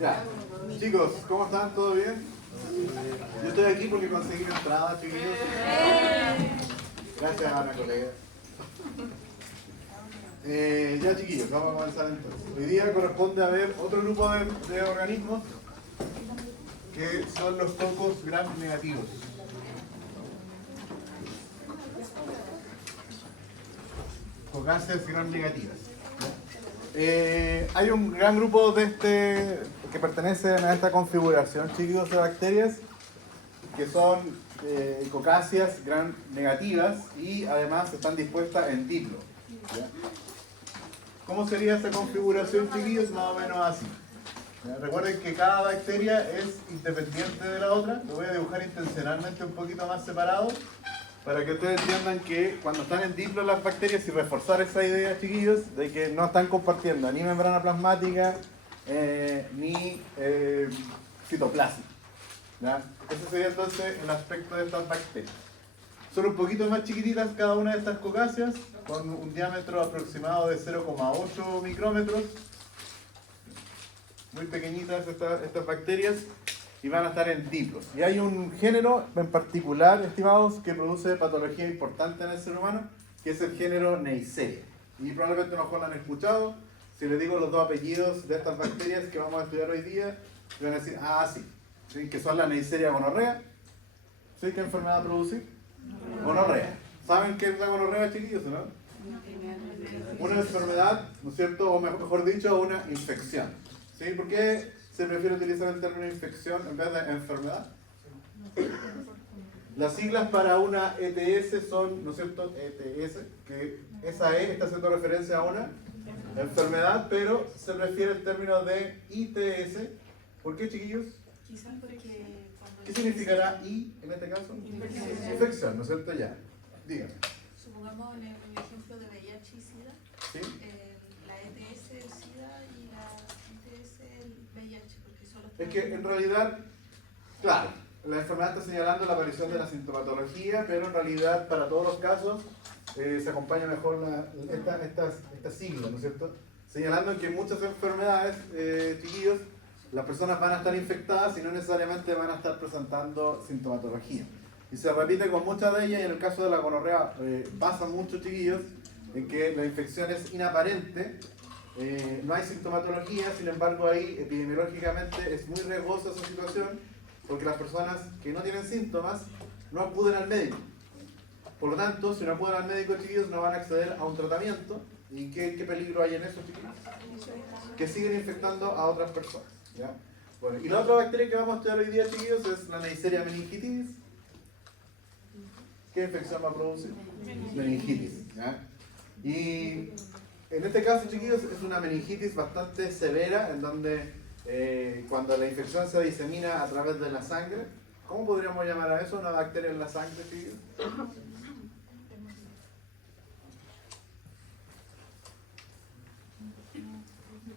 Ya, chicos, ¿cómo están? ¿Todo bien? Yo estoy aquí porque conseguí una entrada, chiquillos. Gracias, Ana, colega. Ya, chiquillos, vamos a comenzar entonces. Hoy día corresponde a ver otro grupo de organismos que son los focos gram negativos. Focáceas gram negativas. Hay un gran grupo que pertenecen a esta configuración, chiquillos, de bacterias que son cocáceas gram negativas y además están dispuestas en diplo. ¿Ya? ¿Cómo sería esta configuración, chiquillos? Más o menos así. ¿Ya? Recuerden que cada bacteria es independiente de la otra. Lo voy a dibujar intencionalmente un poquito más separado para que ustedes entiendan que cuando están en diplo las bacterias, y reforzar esa idea, chiquillos, de que no están compartiendo ni membrana plasmática ni citoplasma. ¿Ya? Ese sería entonces el aspecto de estas bacterias. Son un poquito más chiquititas cada una de estas cocáceas, con un diámetro aproximado de 0,8 micrómetros. Muy pequeñitas estas bacterias, y van a estar en diplos. Y hay un género en particular, estimados, que produce patología importante en el ser humano, que es el género Neisseria. Y probablemente a lo mejor lo han escuchado. Si les digo los dos apellidos de estas bacterias que vamos a estudiar hoy día, van a decir, ah, sí, ¿sí? Que son la Neisseria gonorrea. ¿Sí? ¿Qué enfermedad produce? Gonorrea. ¿Saben qué es la gonorrea, chiquillos, no? Una enfermedad, ¿no es cierto? O mejor dicho, una infección. ¿Sí? ¿Por qué se prefiere utilizar el término infección en vez de enfermedad? Las siglas para una ETS son, ¿no es cierto? ETS, que esa E está haciendo referencia a una enfermedad, pero se refiere al término de ITS. ¿Por qué, chiquillos? Quizás porque ¿Qué significará I en este caso? Infección, ¿no es cierto? Ya. Díganme. supongamos en el ejemplo de VIH y SIDA, ¿Sí? la ETS el SIDA y la ITS el VIH, porque son los Es que en realidad, claro, la enfermedad está señalando la aparición de la sintomatología, pero en realidad para todos los casos se acompaña mejor esta sigla, ¿no es cierto? Señalando que en muchas enfermedades, chiquillos, las personas van a estar infectadas y no necesariamente van a estar presentando sintomatología. Y se repite con muchas de ellas, y en el caso de la gonorrea pasa mucho, chiquillos, en que la infección es inaparente, no hay sintomatología, sin embargo ahí epidemiológicamente es muy riesgosa esa situación, porque las personas que no tienen síntomas no acuden al médico. Por lo tanto, si no acuden al médico, chiquillos, no van a acceder a un tratamiento. ¿Y qué peligro hay en eso, chiquillos? Que siguen infectando a otras personas. ¿Ya? Bueno, y la otra bacteria que vamos a estudiar hoy día, chiquillos, es la Neisseria meningitis. ¿Qué infección va a producir? Meningitis. ¿Ya? Y en este caso, chiquillos, es una meningitis bastante severa, en donde cuando la infección se disemina a través de la sangre, ¿cómo podríamos llamar a eso? Una bacteria en la sangre, chiquillos.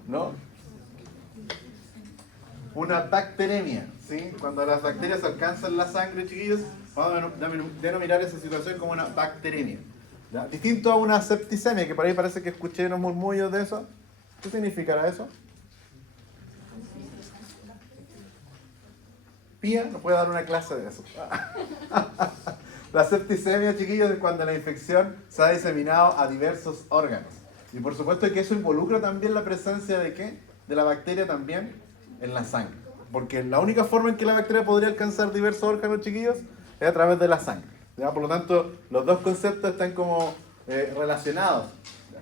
¿No? Una bacteremia, ¿sí? Cuando las bacterias alcanzan la sangre, chiquillos, vamos a denominar esa situación como una bacteremia. ¿Ya? Distinto a una septicemia, que por ahí parece que escuché unos murmullos de eso. ¿Qué significará eso? Pía nos puede dar una clase de eso. La septicemia, chiquillos, es cuando la infección se ha diseminado a diversos órganos. Y por supuesto que eso involucra también la presencia de ¿qué? De la bacteria también en la sangre. Porque la única forma en que la bacteria podría alcanzar diversos órganos, chiquillos, es a través de la sangre. ¿Ya? Por lo tanto, los dos conceptos están como relacionados. ¿Ya?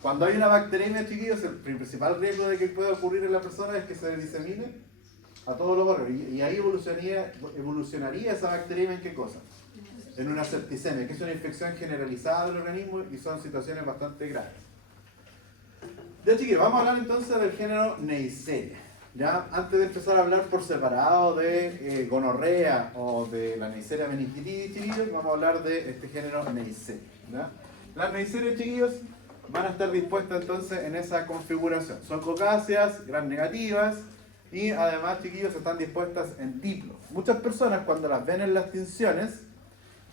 Cuando hay una bacteremia, chiquillos, el principal riesgo de que pueda ocurrir en la persona es que se disemine a todos los órganos. Y ahí evolucionaría esa bacteremia en qué cosa? En una septicemia, que es una infección generalizada del organismo y son situaciones bastante graves. Ya, chiquillos, vamos a hablar entonces del género Neisseria. Ya, antes de empezar a hablar por separado de gonorrea o de la Neisseria meningitidis, chiquillos, vamos a hablar de este género Neisseria. ¿Ya? Las Neisseria, chiquillos, van a estar dispuestas entonces en esa configuración. Son cocáceas, gram negativas y además, chiquillos, están dispuestas en diplo. Muchas personas cuando las ven en las tinciones,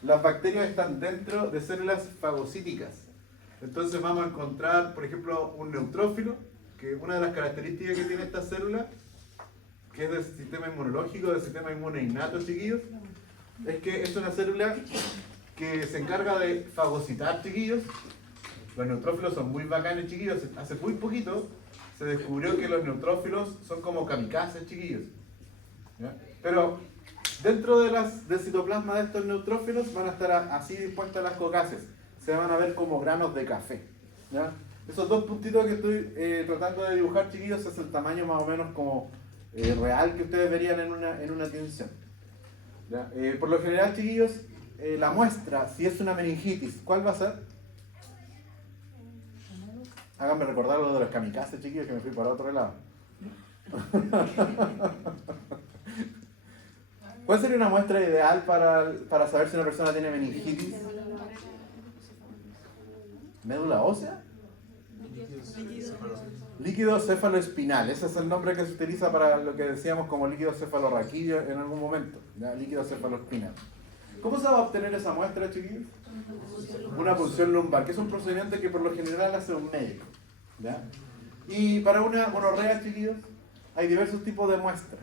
las bacterias están dentro de células fagocíticas. Entonces vamos a encontrar, por ejemplo, un neutrófilo, que una de las características que tiene esta célula, que es del sistema inmunológico, del sistema inmune innato, chiquillos, es que es una célula que se encarga de fagocitar, chiquillos. Los neutrófilos son muy bacanes, chiquillos. Hace muy poquito se descubrió que los neutrófilos son como kamikazes, chiquillos. ¿Ya? Pero dentro del citoplasma de estos neutrófilos van a estar así dispuestas las cocáceas. Se van a ver como granos de café. ¿Ya? Esos dos puntitos que estoy tratando de dibujar, chiquillos, es el tamaño más o menos como real que ustedes verían en una tinción. ¿Ya? Por lo general, chiquillos, la muestra, si es una meningitis, ¿cuál va a ser? Háganme recordar lo de los kamikazes, chiquillos, que me fui para otro lado. ¿Cuál sería una muestra ideal para saber si una persona tiene meningitis? ¿Médula ósea? Líquido cefaloespinal, ese es el nombre que se utiliza para lo que decíamos como líquido cefalorraquídeo en algún momento, ¿ya? Líquido cefaloespinal. ¿Cómo se va a obtener esa muestra, chiquillos? Una punción lumbar, que es un procedimiento que por lo general hace un médico, ¿ya? Y para una gonorrea, chiquillos, hay diversos tipos de muestras.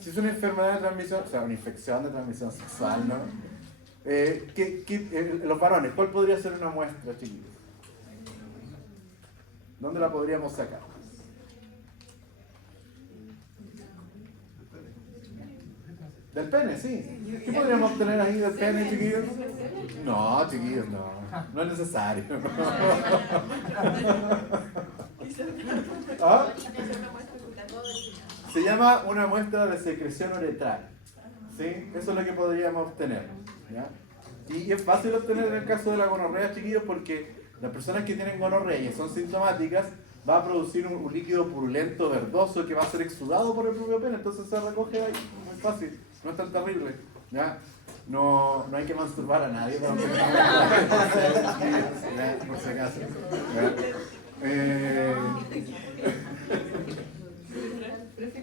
Si es una enfermedad de transmisión, o sea, una infección de transmisión sexual, ¿no? Los varones, ¿cuál podría ser una muestra, chiquillos? ¿Dónde la podríamos sacar? Del pene, sí. ¿Qué podríamos obtener ahí del pene, chiquillos? No, chiquillos, no. No es necesario. ¿Ah? Se llama una muestra de secreción uretral. ¿Sí? Eso es lo que podríamos obtener. ¿Ya? Y es fácil obtener en el caso de la gonorrea, chiquillos, porque las personas que tienen gonorrea y son sintomáticas va a producir un líquido purulento, verdoso, que va a ser exudado por el propio pene, entonces se recoge ahí, muy fácil, no es tan terrible. ¿Ya? No hay que masturbar a nadie para por si acaso.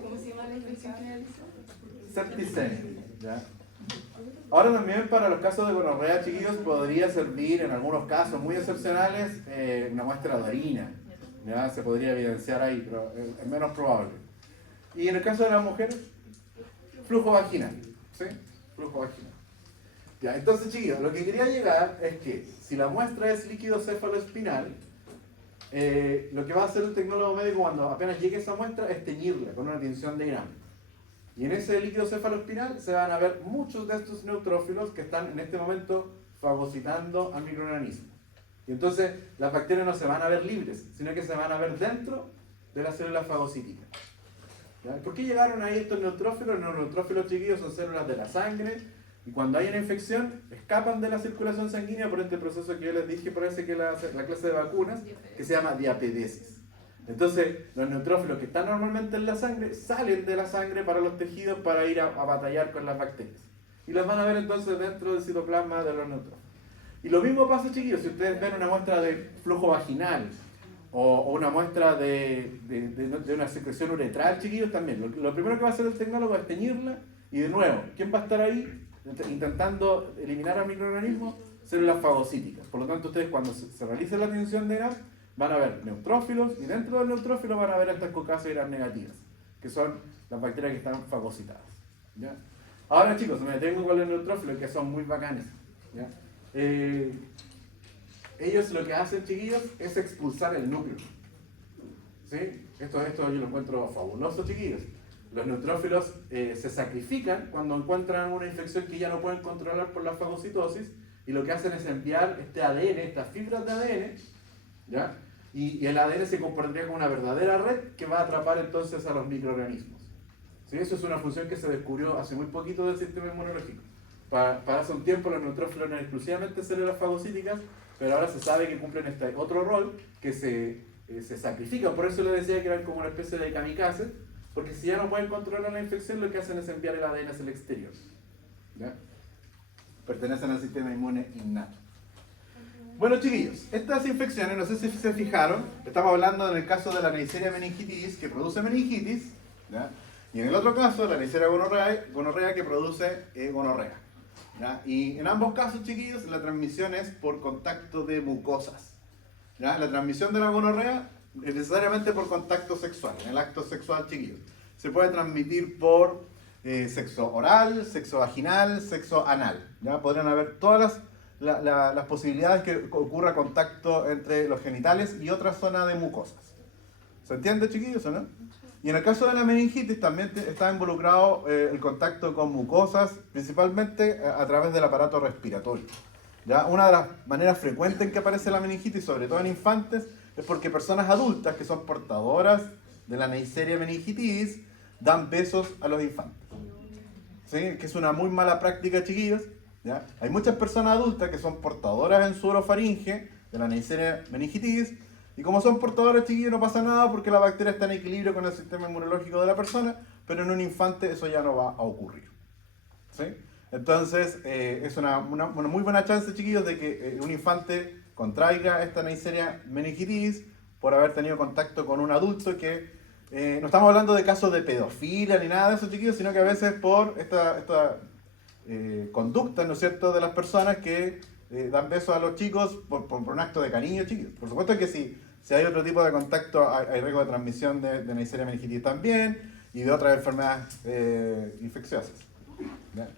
¿Cómo se llama la infección generalizada? Septicemia. ¿Ya? Ahora también para los casos de gonorrea, chiquillos, podría servir en algunos casos muy excepcionales una muestra de orina. ¿Ya? Se podría evidenciar ahí, pero es menos probable. Y en el caso de las mujeres, flujo vaginal. ¿Sí? Flujo vaginal. Ya, entonces, chiquillos, lo que quería llegar es que si la muestra es líquido cefaloespinal, lo que va a hacer el tecnólogo médico cuando apenas llegue esa muestra es teñirla con una tinción de grano. Y en ese líquido cefaloespinal se van a ver muchos de estos neutrófilos que están en este momento fagocitando al microorganismo. Y entonces las bacterias no se van a ver libres, sino que se van a ver dentro de la célula fagocítica. ¿Ya? ¿Por qué llegaron ahí estos neutrófilos? Los neutrófilos, chiquillos, son células de la sangre y cuando hay una infección escapan de la circulación sanguínea por este proceso que yo les dije, parece que la clase de vacunas, que se llama diapedesis. Entonces, los neutrófilos que están normalmente en la sangre salen de la sangre para los tejidos para ir a batallar con las bacterias. Y las van a ver entonces dentro del citoplasma de los neutrófilos. Y lo mismo pasa, chiquillos, si ustedes ven una muestra de flujo vaginal o una muestra de una secreción uretral, chiquillos, también. Lo primero que va a hacer el tecnólogo es teñirla y de nuevo, ¿quién va a estar ahí intentando eliminar al microorganismo? Células fagocíticas. Por lo tanto, ustedes cuando se realice la tinción de gram, van a ver neutrófilos y dentro del neutrófilo van a ver estas cocáceas gram negativas, que son las bacterias que están fagocitadas. ¿Ya? Ahora, chicos, me detengo con los neutrófilos que son muy bacanes. ¿Ya? Ellos lo que hacen, chiquillos, es expulsar el núcleo. ¿Sí? Esto yo lo encuentro fabuloso, chiquillos. Los neutrófilos se sacrifican cuando encuentran una infección que ya no pueden controlar por la fagocitosis y lo que hacen es enviar este ADN, estas fibras de ADN, ¿ya? Y el ADN se comportaría como una verdadera red que va a atrapar entonces a los microorganismos. ¿Sí? Eso es una función que se descubrió hace muy poquito del sistema inmunológico. Para hace un tiempo los neutrófilos eran exclusivamente células fagocíticas, pero ahora se sabe que cumplen este otro rol, que se se sacrifican. Por eso les decía que eran como una especie de kamikaze, porque si ya no pueden controlar la infección, lo que hacen es enviar el ADN hacia el exterior. ¿Ya? Pertenecen al sistema inmune innato. Bueno, chiquillos, estas infecciones, no sé si se fijaron, estamos hablando en el caso de la Neisseria meningitidis, que produce meningitis, ¿ya? Y en el otro caso, la Neisseria gonorrea que produce gonorrea. ¿Ya? Y en ambos casos, chiquillos, la transmisión es por contacto de mucosas. ¿Ya? La transmisión de la gonorrea es necesariamente por contacto sexual, en el acto sexual, chiquillos. Se puede transmitir por sexo oral, sexo vaginal, sexo anal. ¿Ya? Podrían haber todas las posibilidades que ocurra contacto entre los genitales y otra zona de mucosas. ¿Se entiende, chiquillos, o no? Y en el caso de la meningitis también está involucrado el contacto con mucosas, principalmente a través del aparato respiratorio. ¿Ya? Una de las maneras frecuentes en que aparece la meningitis, sobre todo en infantes, es porque personas adultas que son portadoras de la Neisseria meningitidis dan besos a los infantes. ¿Sí? Que es una muy mala práctica, chiquillos. ¿Ya? Hay muchas personas adultas que son portadoras en su orofaringe de la Neisseria meningitidis, y como son portadores, chiquillos, no pasa nada porque la bacteria está en equilibrio con el sistema inmunológico de la persona, pero en un infante eso ya no va a ocurrir. ¿Sí? Entonces, es una muy buena chance, chiquillos, de que un infante contraiga esta Neisseria meningitidis por haber tenido contacto con un adulto que, no estamos hablando de casos de pedofilia ni nada de eso, chiquillos, sino que a veces por esta conducta, ¿no es cierto?, de las personas que dan besos a los chicos por un acto de cariño, chiquillos. Por supuesto que si hay otro tipo de contacto, hay riesgo de transmisión de Neisseria meningitidis también y de otras enfermedades infecciosas. ¿Ya?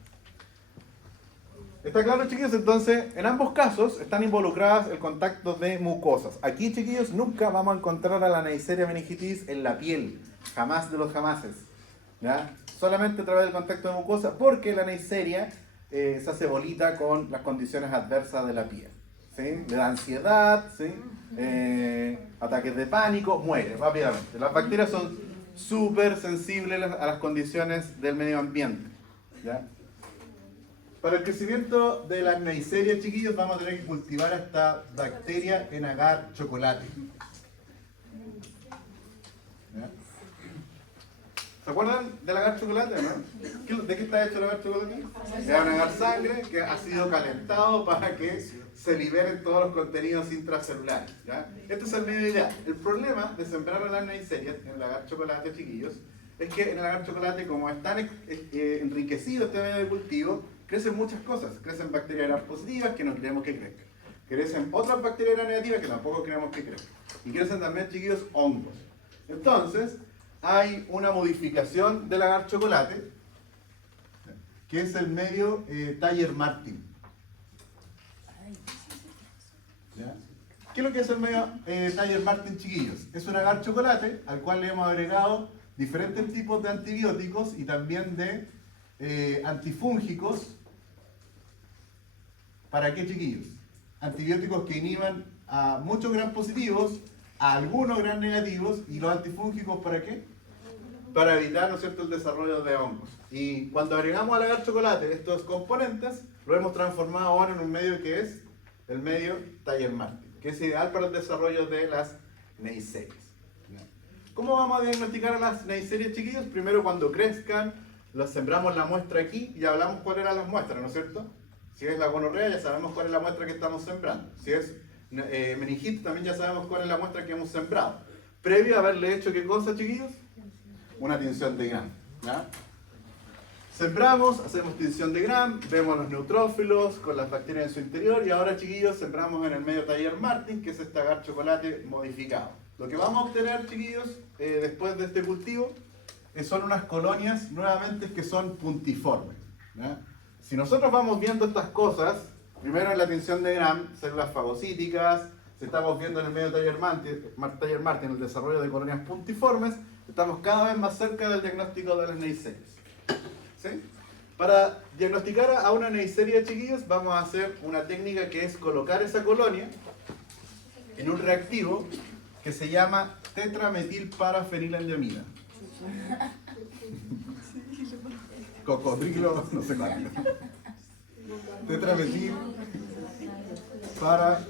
¿Está claro, chiquillos? Entonces, en ambos casos están involucradas el contacto de mucosas. Aquí, chiquillos, nunca vamos a encontrar a la Neisseria meningitidis en la piel. Jamás de los jamases. ¿Ya? Solamente a través del contacto de mucosa, porque la Neisseria se hace bolita con las condiciones adversas de la piel. ¿Sí? Le da ansiedad, ¿sí? Ataques de pánico, muere rápidamente. Las bacterias son súper sensibles a las condiciones del medio ambiente. ¿Ya? Para el crecimiento de las Neisseria, chiquillos, vamos a tener que cultivar esta bacteria en agar chocolate. ¿Ya? ¿Se acuerdan del agar chocolate, no? ¿De qué está hecho el agar chocolate? Es un agar sangre que ha sido calentado para que se liberen todos los contenidos intracelulares. ¿Ya? Este es el medio ideal. El problema de sembrar las Neisseria en el agar chocolate, chiquillos, es que en el agar chocolate, como es tan enriquecido este medio de cultivo, crecen muchas cosas. Crecen bacterias gram positivas que no creemos que crezcan. Crecen otras bacterias gram negativas que tampoco creemos que crezcan. Y crecen también, chiquillos, hongos. Entonces, hay una modificación del agar chocolate, que es el medio Thayer-Martin. ¿Ya? ¿Qué es lo que es el medio Thayer-Martin, chiquillos? Es un agar chocolate al cual le hemos agregado diferentes tipos de antibióticos y también de antifúngicos. ¿Para qué, chiquillos? Antibióticos que inhiban a muchos gram positivos, a algunos gram negativos, y los antifúngicos ¿para qué? Para evitar, ¿no es cierto?, el desarrollo de hongos. Y cuando agregamos al agar chocolate estos componentes, lo hemos transformado ahora en un medio que es el medio Thayer-Martin, que es ideal para el desarrollo de las Neisserias. ¿Cómo vamos a diagnosticar a las Neisserias, chiquillos? Primero, cuando crezcan, los sembramos la muestra aquí y hablamos cuál era la muestra, ¿no es cierto? Si es la gonorrea, ya sabemos cuál es la muestra que estamos sembrando. Si es meningitis, también ya sabemos cuál es la muestra que hemos sembrado. Previo a haberle hecho, ¿qué cosa, chiquillos? Una tinción de Gram. ¿Ya? Sembramos, hacemos tinción de Gram, vemos los neutrófilos con las bacterias en su interior, y ahora, chiquillos, sembramos en el medio Thayer-Martin, que es este agar chocolate modificado. Lo que vamos a obtener, chiquillos, después de este cultivo, son unas colonias nuevamente que son puntiformes. ¿Ya? Si nosotros vamos viendo estas cosas, primero en la tinción de Gram, células fagocíticas, si estamos viendo en el medio Thayer-Martin el desarrollo de colonias puntiformes, estamos cada vez más cerca del diagnóstico de las Neisserias. ¿Sí? Para diagnosticar a una Neisseria, chiquillos, vamos a hacer una técnica que es colocar esa colonia en un reactivo que se llama tetrametilparafenilandiamida. Cocodrilo, no sé cuánto. Tetrametilparafenilandiamida.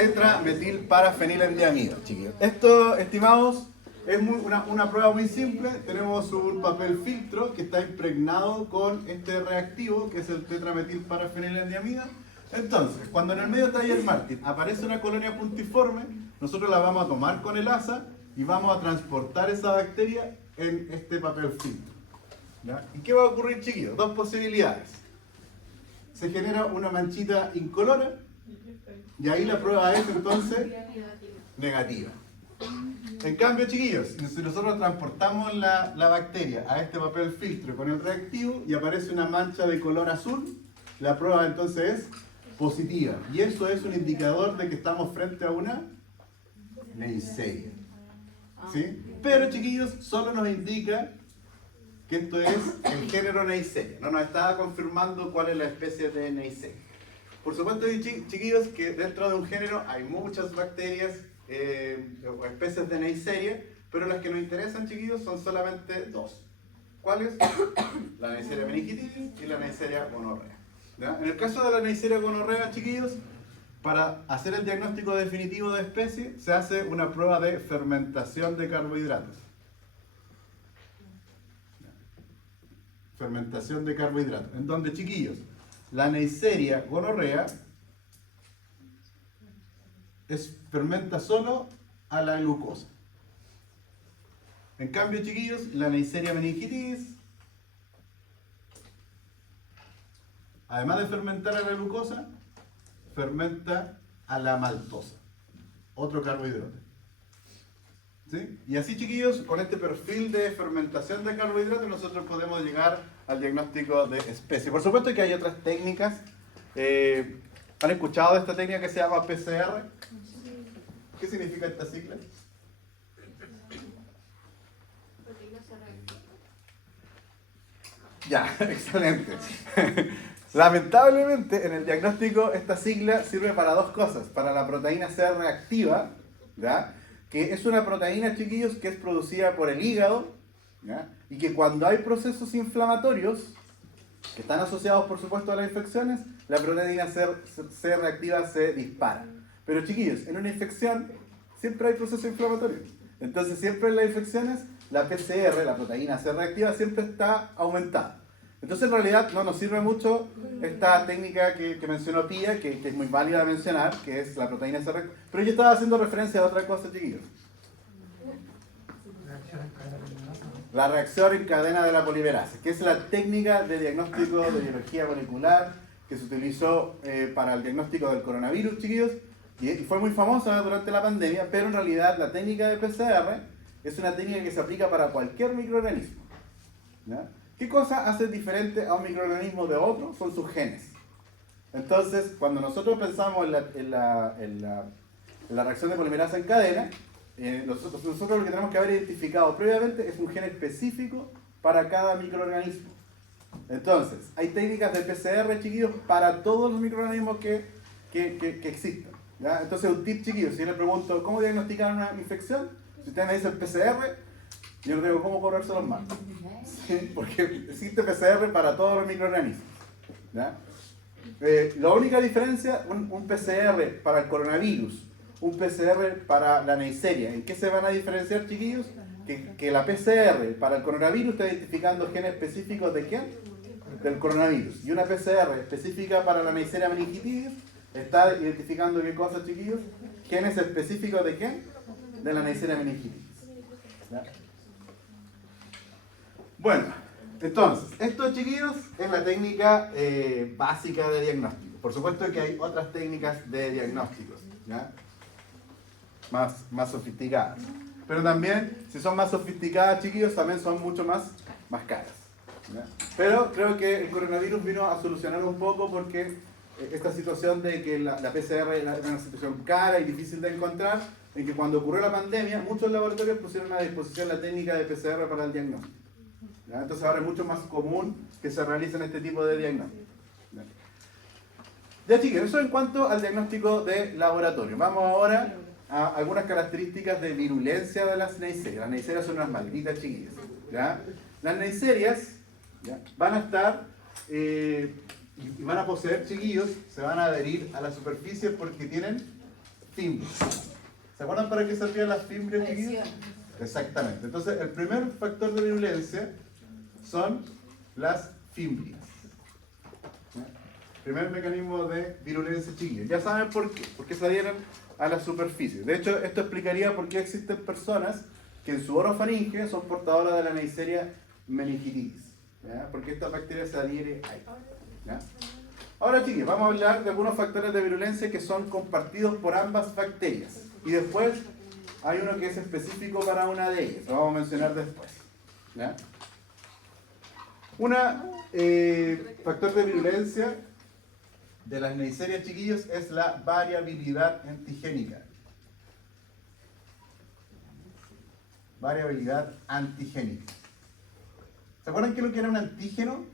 tetrametilparafenilendiamida, chiquillos. Esto, estimados, es una prueba muy simple. Tenemos un papel filtro que está impregnado con este reactivo, que es el tetrametilparafenilendiamida. Entonces, cuando en el medio Taller Martin aparece una colonia puntiforme, nosotros la vamos a tomar con el asa y vamos a transportar esa bacteria en este papel filtro. ¿Ya? ¿Y qué va a ocurrir, chiquillos? Dos posibilidades. Se genera una manchita incolora y ahí la prueba es entonces negativa. En cambio, chiquillos, si nosotros transportamos la bacteria a este papel filtro con el reactivo y aparece una mancha de color azul, la prueba entonces es positiva. Y eso es un indicador de que estamos frente a una Neisseria. ¿Sí? Pero, chiquillos, solo nos indica que esto es el género Neisseria. No nos está confirmando cuál es la especie de Neisseria. Por supuesto, chiquillos, que dentro de un género hay muchas bacterias o especies de Neisseria, pero las que nos interesan, chiquillos, son solamente dos. ¿Cuáles? La Neisseria meningitidis y la Neisseria gonorrea. ¿Ya? En el caso de la Neisseria gonorrea, chiquillos, para hacer el diagnóstico definitivo de especie, se hace una prueba de fermentación de carbohidratos. Fermentación de carbohidratos, en donde, chiquillos, la Neisseria gonorrea fermenta solo a la glucosa. En cambio, chiquillos, la Neisseria meningitidis, además de fermentar a la glucosa, fermenta a la maltosa, otro carbohidrato. ¿Sí? Y así, chiquillos, con este perfil de fermentación de carbohidratos nosotros podemos llegar al diagnóstico de especie. Por supuesto que hay otras técnicas. ¿Han escuchado de esta técnica que se llama PCR? ¿Qué significa esta sigla? Ya, excelente. Lamentablemente, en el diagnóstico esta sigla sirve para dos cosas. Para la proteína C reactiva, ¿ya? Que es una proteína, chiquillos, que es producida por el hígado, ¿ya? Y que cuando hay procesos inflamatorios, que están asociados, por supuesto, a las infecciones, la proteína C reactiva se dispara. Pero, chiquillos, en una infección siempre hay procesos inflamatorios. Entonces, siempre en las infecciones, la PCR, la proteína C reactiva, siempre está aumentada. Entonces, en realidad, no nos sirve mucho esta técnica que mencionó Pía, que es muy válida de mencionar, que es la proteína C reactiva. Pero yo estaba haciendo referencia a otra cosa, chiquillos. La reacción en cadena de la polimerasa, que es la técnica de diagnóstico de biología molecular que se utilizó para el diagnóstico del coronavirus, chiquillos, y fue muy famosa durante la pandemia, pero en realidad la técnica de PCR es una técnica que se aplica para cualquier microorganismo. ¿Ya? ¿Qué cosa hace diferente a un microorganismo de otro? Son sus genes. Entonces, cuando nosotros pensamos en la reacción de polimerasa en cadena, nosotros lo que tenemos que haber identificado previamente es un gen específico para cada microorganismo. Entonces, hay técnicas de PCR, chiquillos, para todos los microorganismos que existan. ¿Ya? Entonces, un tip, chiquillos, si yo le pregunto cómo diagnosticar una infección, si usted me dice el PCR, yo le digo cómo correrse los manos. ¿Sí? Porque existe PCR para todos los microorganismos. ¿Ya? La única diferencia, un PCR para el coronavirus, un PCR para la Neisseria, ¿en qué se van a diferenciar, chiquillos? Que la PCR para el coronavirus está identificando genes específicos de quién? Del coronavirus. Y una PCR específica para la Neisseria meningitidis está identificando qué cosas, chiquillos? Genes específicos de quién? De la Neisseria meningitidis. ¿Ya? Bueno, entonces, esto, chiquillos, es la técnica básica de diagnóstico. Por supuesto que hay otras técnicas de diagnóstico, ¿ya? Más sofisticadas. Pero también, si son más sofisticadas, chiquillos, también son mucho más caras. ¿Ya? Pero creo que el coronavirus vino a solucionar un poco porque esta situación de que la PCR era una situación cara y difícil de encontrar, en que cuando ocurrió la pandemia, muchos laboratorios pusieron a disposición la técnica de PCR para el diagnóstico. ¿Ya? Entonces ahora es mucho más común que se realicen este tipo de diagnósticos. Ya, chicos, eso en cuanto al diagnóstico de laboratorio. Vamos ahora a algunas características de virulencia de las Neisserias. Las Neisserias son unas malditas chiquillas. ¿Ya? Las Neisserias, ¿ya?, van a estar y van a poseer, chiquillos, se van a adherir a la superficie porque tienen fimbrias. ¿Se acuerdan para qué servían las fimbrias, chiquillos? Exactamente. Entonces, el primer factor de virulencia son las fimbrias. Primer mecanismo de virulencia, chiquillos. Ya saben por qué. Porque se adhieren a la superficie. De hecho, esto explicaría por qué existen personas que en su orofaringe son portadoras de la Neisseria meningitidis. ¿Ya? Porque esta bacteria se adhiere ahí. ¿Ya? Ahora, chiquillos, vamos a hablar de algunos factores de virulencia que son compartidos por ambas bacterias. Y después hay uno que es específico para una de ellas. Lo vamos a mencionar después. ¿Ya? Factor de virulencia de las Neisserias, chiquillos, es la variabilidad antigénica. Variabilidad antigénica. ¿Se acuerdan qué es lo que era un antígeno?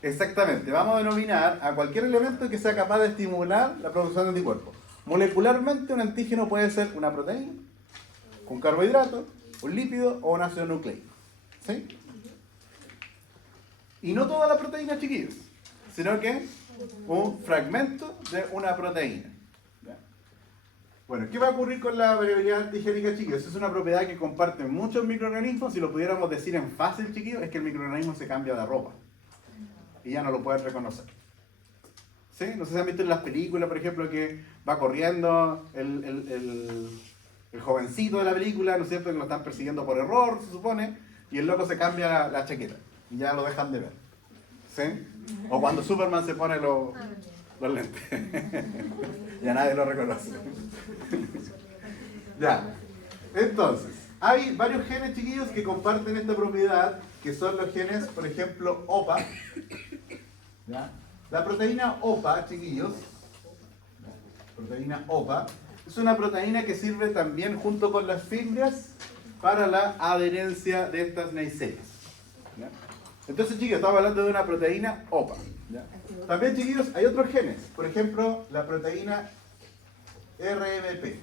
Exactamente, vamos a denominar a cualquier elemento que sea capaz de estimular la producción de anticuerpos. Molecularmente, un antígeno puede ser una proteína, un carbohidrato, un lípido o un ácido nucleico. ¿Sí? Y no toda la proteína, chiquillos, sino que un fragmento de una proteína. ¿Ya? Bueno, ¿qué va a ocurrir con la variabilidad antigénica, chiquillos? Es una propiedad que comparten muchos microorganismos. Si lo pudiéramos decir en fácil, chiquillos, es que el microorganismo se cambia de ropa y ya no lo pueden reconocer. ¿Sí? No sé si han visto en las películas, por ejemplo, que va corriendo el jovencito de la película, ¿no es cierto?, que lo están persiguiendo por error, se supone, y el loco se cambia la chaqueta y ya lo dejan de ver. ¿Sí? O cuando Superman se pone los lentes. Ya nadie lo reconoce. Ya. Entonces, hay varios genes, chiquillos, que comparten esta propiedad, que son los genes, por ejemplo, OPA. ¿Ya? La proteína OPA, chiquillos, proteína OPA, es una proteína que sirve también junto con las fimbrias para la adherencia de estas Neisserias. ¿Ya? Entonces, chiquillos, estamos hablando de una proteína OPA. ¿Ya? También, chiquillos, hay otros genes, por ejemplo, la proteína RMP.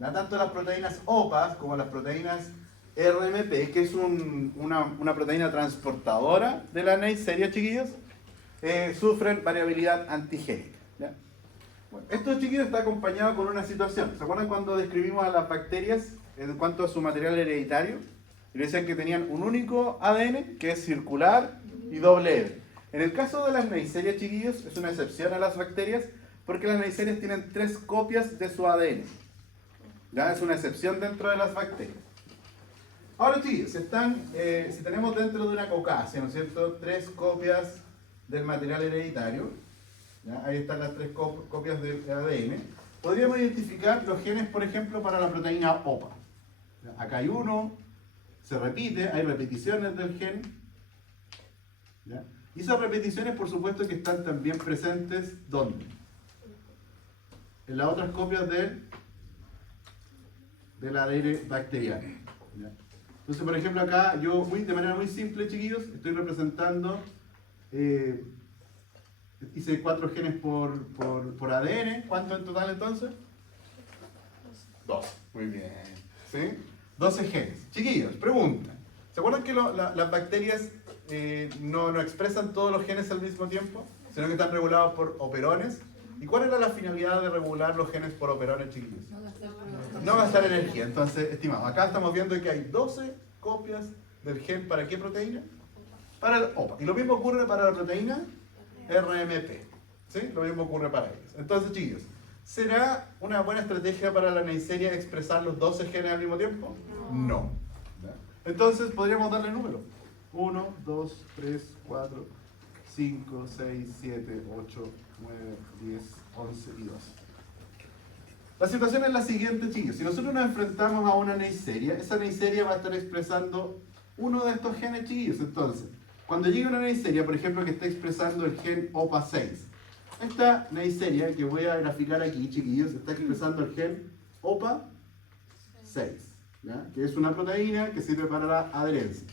¿Ya? Tanto las proteínas OPA como las proteínas RMP, que es una proteína transportadora de la Neisseria, chiquillos, sufren variabilidad antigénica. ¿Ya? Bueno, esto, chiquillos, está acompañado con una situación. ¿Se acuerdan cuando describimos a las bacterias en cuanto a su material hereditario? Y decían que tenían un único ADN, que es circular y doble hélice. En el caso de las Neisserias, chiquillos, es una excepción a las bacterias, porque las Neisserias tienen 3 copias de su ADN. ¿Ya? Es una excepción dentro de las bacterias. Ahora, chiquillos, si tenemos dentro de una caucasia, ¿no es cierto?, 3 copias del material hereditario, ¿ya? Ahí están las 3 copias del ADN, podríamos identificar los genes, por ejemplo, para la proteína OPA. ¿Ya? Acá hay uno, se repite, hay repeticiones del gen, ¿ya? Y esas repeticiones, por supuesto, que están también presentes, ¿dónde? En las otras copias del ADN bacteriano. ¿Ya? Entonces, por ejemplo, acá yo de manera muy simple, chiquillos, estoy representando, hice 4 genes por ADN. ¿Cuánto en total entonces? 2. Muy bien. ¿Sí? 12 genes. Chiquillos, pregunta. ¿Se acuerdan que las bacterias no expresan todos los genes al mismo tiempo? Sino que están regulados por operones. ¿Y cuál era la finalidad de regular los genes por operones, chiquillos? No gastar energía. Entonces, estimados, acá estamos viendo que hay 12 copias del gen. ¿Para qué proteína? Para el OPA. Y lo mismo ocurre para la proteína RMP. ¿Sí? Lo mismo ocurre para ellos. Entonces, chiquillos, ¿será una buena estrategia para la Neisseria expresar los 12 genes al mismo tiempo? No. ¿Ya? Entonces, podríamos darle número. 1, 2, 3, 4, 5, 6, 7, 8, 9, 10, 11 y 12. La situación es la siguiente, chicos. Si nosotros nos enfrentamos a una Neisseria, esa Neisseria va a estar expresando uno de estos genes, chiquillos. Entonces, cuando llegue una Neisseria, por ejemplo, que esté expresando el gen OPA6, esta Neisseria que voy a graficar aquí, chiquillos, está expresando el gen OPA6, ¿ya? Que es una proteína que sirve para la adherencia.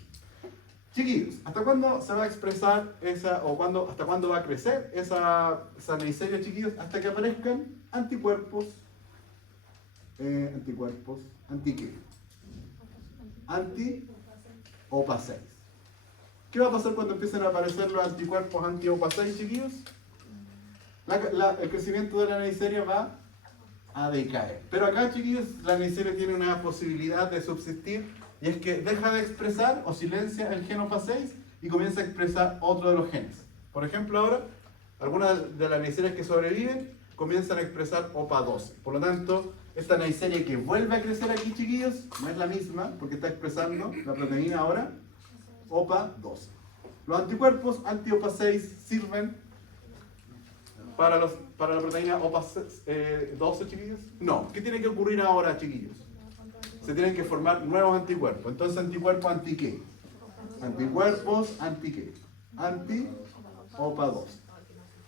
Chiquillos, ¿hasta cuándo se va a expresar hasta cuándo va a crecer esa Neisseria, chiquillos? Hasta que aparezcan anticuerpos, ¿anti qué? Anti-OPA6. ¿Qué va a pasar cuando empiecen a aparecer los anticuerpos anti-OPA 6, chiquillos? El crecimiento de la Neisseria va a decaer. Pero acá, chiquillos, la Neisseria tiene una posibilidad de subsistir, y es que deja de expresar o silencia el gen OPA 6 y comienza a expresar otro de los genes. Por ejemplo, ahora, algunas de las Neisserias que sobreviven comienzan a expresar OPA 12. Por lo tanto, esta Neisseria que vuelve a crecer aquí, chiquillos, no es la misma, porque está expresando la proteína ahora OPA 12. Los anticuerpos anti-OPA 6 sirven para la proteína OPA 12, chiquillos. No, ¿qué tiene que ocurrir ahora, chiquillos? Se tienen que formar nuevos anticuerpos. Entonces, ¿anticuerpos anti qué? Anticuerpos anti qué? Anti-OPA 12.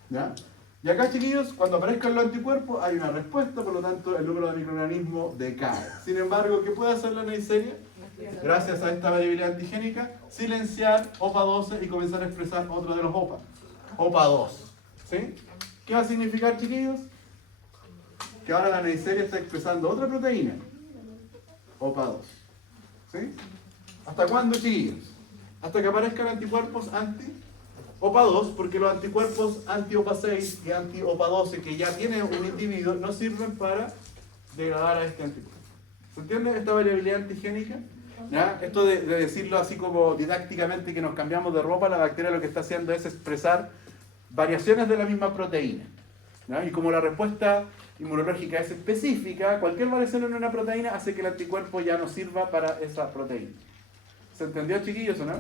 ¿Ya? Y acá, chiquillos, cuando aparezcan los anticuerpos hay una respuesta, por lo tanto el número de microorganismos decae. Sin embargo, ¿qué puede hacer la Neisseria? Gracias a esta variabilidad antigénica, silenciar OPA 12 y comenzar a expresar otro de los OPA, OPA 2. ¿Sí? ¿Qué va a significar, chiquillos? Que ahora la Neisseria está expresando otra proteína, OPA 2. ¿Sí? ¿Hasta cuándo, chiquillos? Hasta que aparezcan anticuerpos anti-OPA 2, porque los anticuerpos anti-OPA 6 y anti-OPA 12 que ya tiene un individuo no sirven para degradar a este anticuerpo. ¿Se entiende esta variabilidad antigénica? ¿Ya? Esto de decirlo así como didácticamente que nos cambiamos de ropa, la bacteria lo que está haciendo es expresar variaciones de la misma proteína. ¿Ya? Y como la respuesta inmunológica es específica, cualquier variación en una proteína hace que el anticuerpo ya no sirva para esa proteína. ¿Se entendió, chiquillos, o no?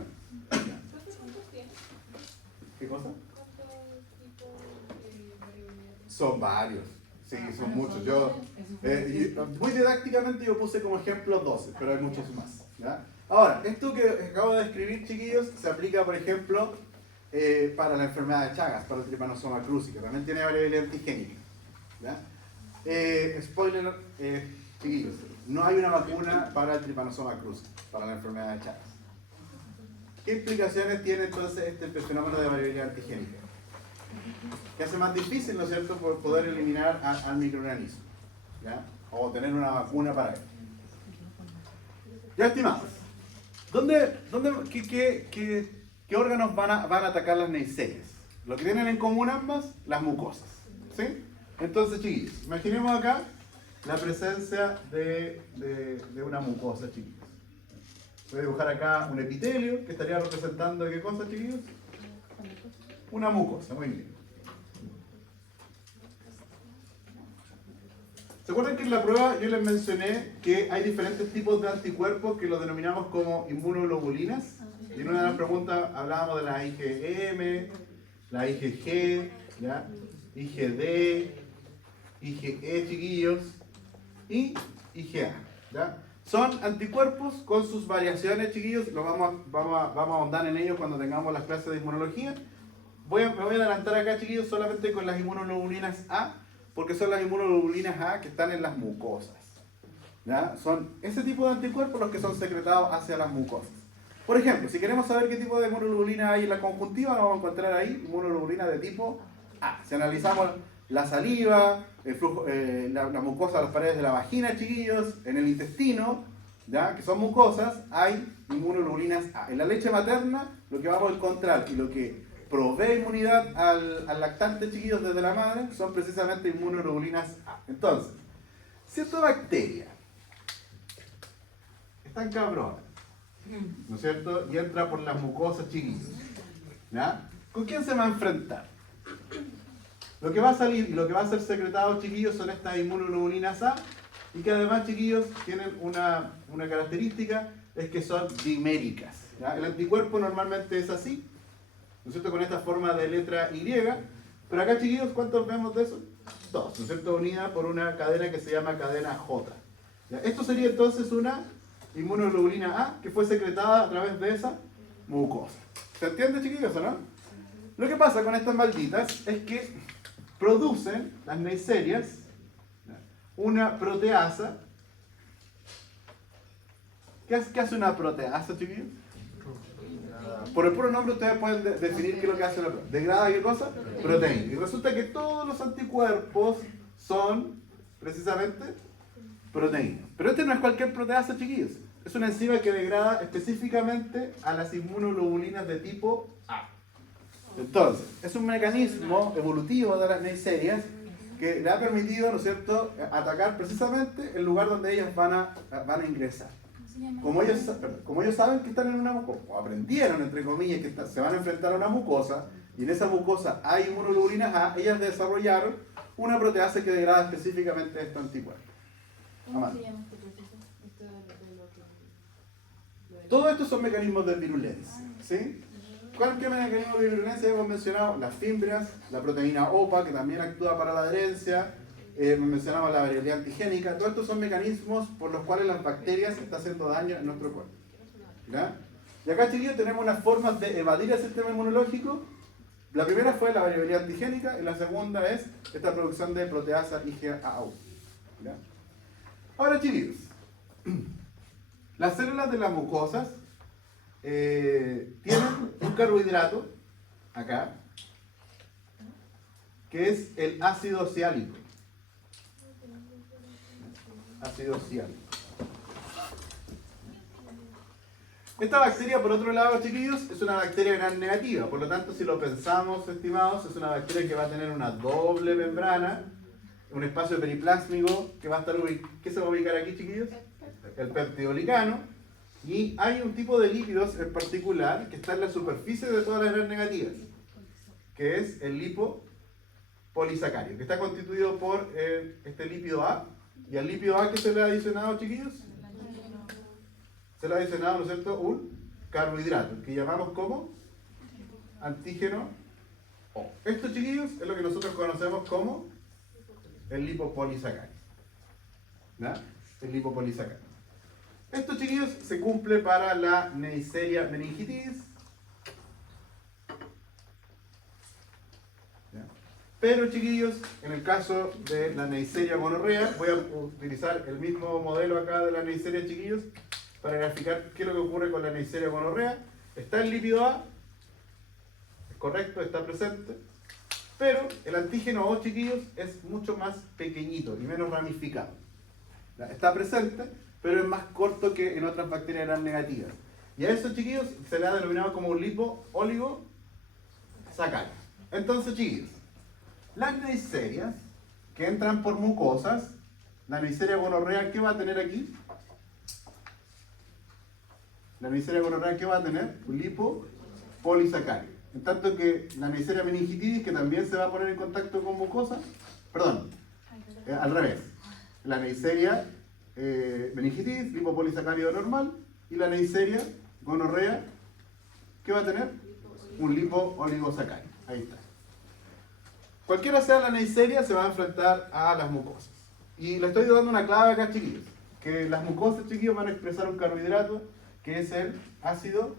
¿Qué cosa? Son varios. Sí, son muchos. Muy didácticamente yo puse como ejemplo 12, pero hay muchos más. ¿Ya? Ahora, esto que acabo de describir, chiquillos, se aplica, por ejemplo, para la enfermedad de Chagas, para el Trypanosoma cruzi, que también tiene variabilidad antigénica. ¿Ya? Spoiler, chiquillos, no hay una vacuna para el Trypanosoma cruzi, para la enfermedad de Chagas. ¿Qué implicaciones tiene entonces este fenómeno de variabilidad antigénica? Que hace más difícil, ¿no es cierto?, por poder eliminar al microorganismo, ¿ya? O tener una vacuna para él. Ya, estimados, ¿qué órganos van a atacar las Neisserias? Lo que tienen en común ambas, las mucosas, ¿sí? Entonces, chiquillos, imaginemos acá la presencia de una mucosa, chiquillos. Voy a dibujar acá un epitelio que estaría representando ¿qué cosa, chiquillos? Una mucosa, muy bien. ¿Se acuerdan que en la prueba yo les mencioné que hay diferentes tipos de anticuerpos que los denominamos como inmunoglobulinas? Y en una de las preguntas hablábamos de la IgM, la IgG, ¿ya? IgD, IgE, chiquillos, y IgA, ¿ya? Son anticuerpos con sus variaciones, chiquillos. Vamos a ahondar en ellos cuando tengamos las clases de inmunología. Me voy a adelantar acá, chiquillos, solamente con las inmunoglobulinas A, porque son las inmunoglobulinas A que están en las mucosas. ¿Ya? Son ese tipo de anticuerpos los que son secretados hacia las mucosas. Por ejemplo, si queremos saber qué tipo de inmunoglobulina hay en la conjuntiva, vamos a encontrar ahí inmunoglobulina de tipo A. Si analizamos la saliva, el flujo, la mucosa de las paredes de la vagina, chiquillos, en el intestino, ¿ya? Que son mucosas, hay inmunoglobulinas A. En la leche materna, lo que vamos a encontrar y lo que provee inmunidad al lactante, chiquillos, desde la madre, son precisamente inmunoglobulinas A. Entonces, si esta bacteria es tan cabrona, ¿no es cierto?, y entra por las mucosas, chiquillos, ¿ya? ¿Con quién se va a enfrentar? Lo que va a salir y lo que va a ser secretado, chiquillos, son estas inmunoglobulinas A, y que además, chiquillos, tienen una característica, es que son diméricas, ¿ya? El anticuerpo normalmente es así, ¿no es cierto?, con esta forma de letra Y, pero acá, chiquillos, ¿cuántos vemos de eso? Dos, ¿no es cierto?, unida por una cadena que se llama cadena J. ¿Ya? Esto sería entonces una inmunoglobulina A que fue secretada a través de esa mucosa. ¿Se entiende, chiquillos, o no? Lo que pasa con estas malditas es que producen, las Neisserias, una proteasa. ¿Qué hace una proteasa, chiquillos? Por el puro nombre ustedes pueden definir qué es lo que hace una proteína. ¿Degrada qué cosa? Proteína. Y resulta que todos los anticuerpos son precisamente proteínas. Pero este no es cualquier proteasa, chiquillos. Es una enzima que degrada específicamente a las inmunoglobulinas de tipo A. Entonces, es un mecanismo evolutivo de las neiserias que le ha permitido, ¿no es cierto?, atacar precisamente el lugar donde ellas van a ingresar. Como ellos saben que están en una mucosa, o aprendieron, entre comillas, que se van a enfrentar a una mucosa, y en esa mucosa hay inmunoglobulinas A, ellas desarrollaron una proteasa que degrada específicamente estos anticuerpos. ¿Cómo se llama este proceso? Todos estos son mecanismos de virulencia, ¿sí? ¿Cuál mecanismo de virulencia hemos mencionado? Las fimbrias, la proteína OPA, que también actúa para la adherencia, mencionamos la variabilidad antigénica. Todos estos son mecanismos por los cuales las bacterias están haciendo daño en nuestro cuerpo. ¿Ya? Y acá, chiquillos, tenemos unas formas de evadir el sistema inmunológico. La primera fue la variabilidad antigénica y la segunda es esta producción de proteasa IgA1. ¿Ya? Ahora, chiquillos, las células de las mucosas tienen un carbohidrato, acá, que es el ácido ciálico. Ácido ciálico. Esta bacteria, por otro lado, chiquillos, es una bacteria gram negativa. Por lo tanto, si lo pensamos, estimados, es una bacteria que va a tener una doble membrana, un espacio periplásmico que va a estar ¿qué se va a ubicar aquí, chiquillos? El peptidolicano. Y hay un tipo de lípidos en particular que está en la superficie de todas las gram negativas, que es el lipopolisacario, que está constituido por este lípido A. ¿Y al lípido A qué se le ha adicionado, chiquillos? Se le ha adicionado, ¿no es cierto?, un carbohidrato, que llamamos como antígeno O. Esto, chiquillos, es lo que nosotros conocemos como el lipopolisacario. ¿Ya? El lipopolisacario. Esto, chiquillos, se cumple para la Neisseria meningitidis. ¿Ya? Pero, chiquillos, en el caso de la Neisseria gonorrea, voy a utilizar el mismo modelo acá de la Neisseria, chiquillos, para graficar qué es lo que ocurre con la Neisseria gonorrea. Está el lípido A, es correcto, está presente, pero el antígeno O, chiquillos, es mucho más pequeñito y menos ramificado. Está presente, pero es más corto que en otras bacterias gram negativas. Y a eso, chiquillos, se le ha denominado como un lipo-oligosacárido. Entonces, chiquillos, las neisserias que entran por mucosas, la Neisseria gonorrea, ¿qué va a tener aquí? La Neisseria gonorrea, ¿qué va a tener? Un lipopolisacario. En tanto que la Neisseria meningitidis, que también se va a poner en contacto con mucosas, perdón, al revés. La Neisseria meningitidis, lipopolisacario normal, y la Neisseria gonorrea, ¿qué va a tener? Un lipo-oligosacario. Ahí está. Cualquiera sea la Neisseria, se va a enfrentar a las mucosas. Y le estoy dando una clave acá, chiquillos, que las mucosas, chiquillos, van a expresar un carbohidrato que es el ácido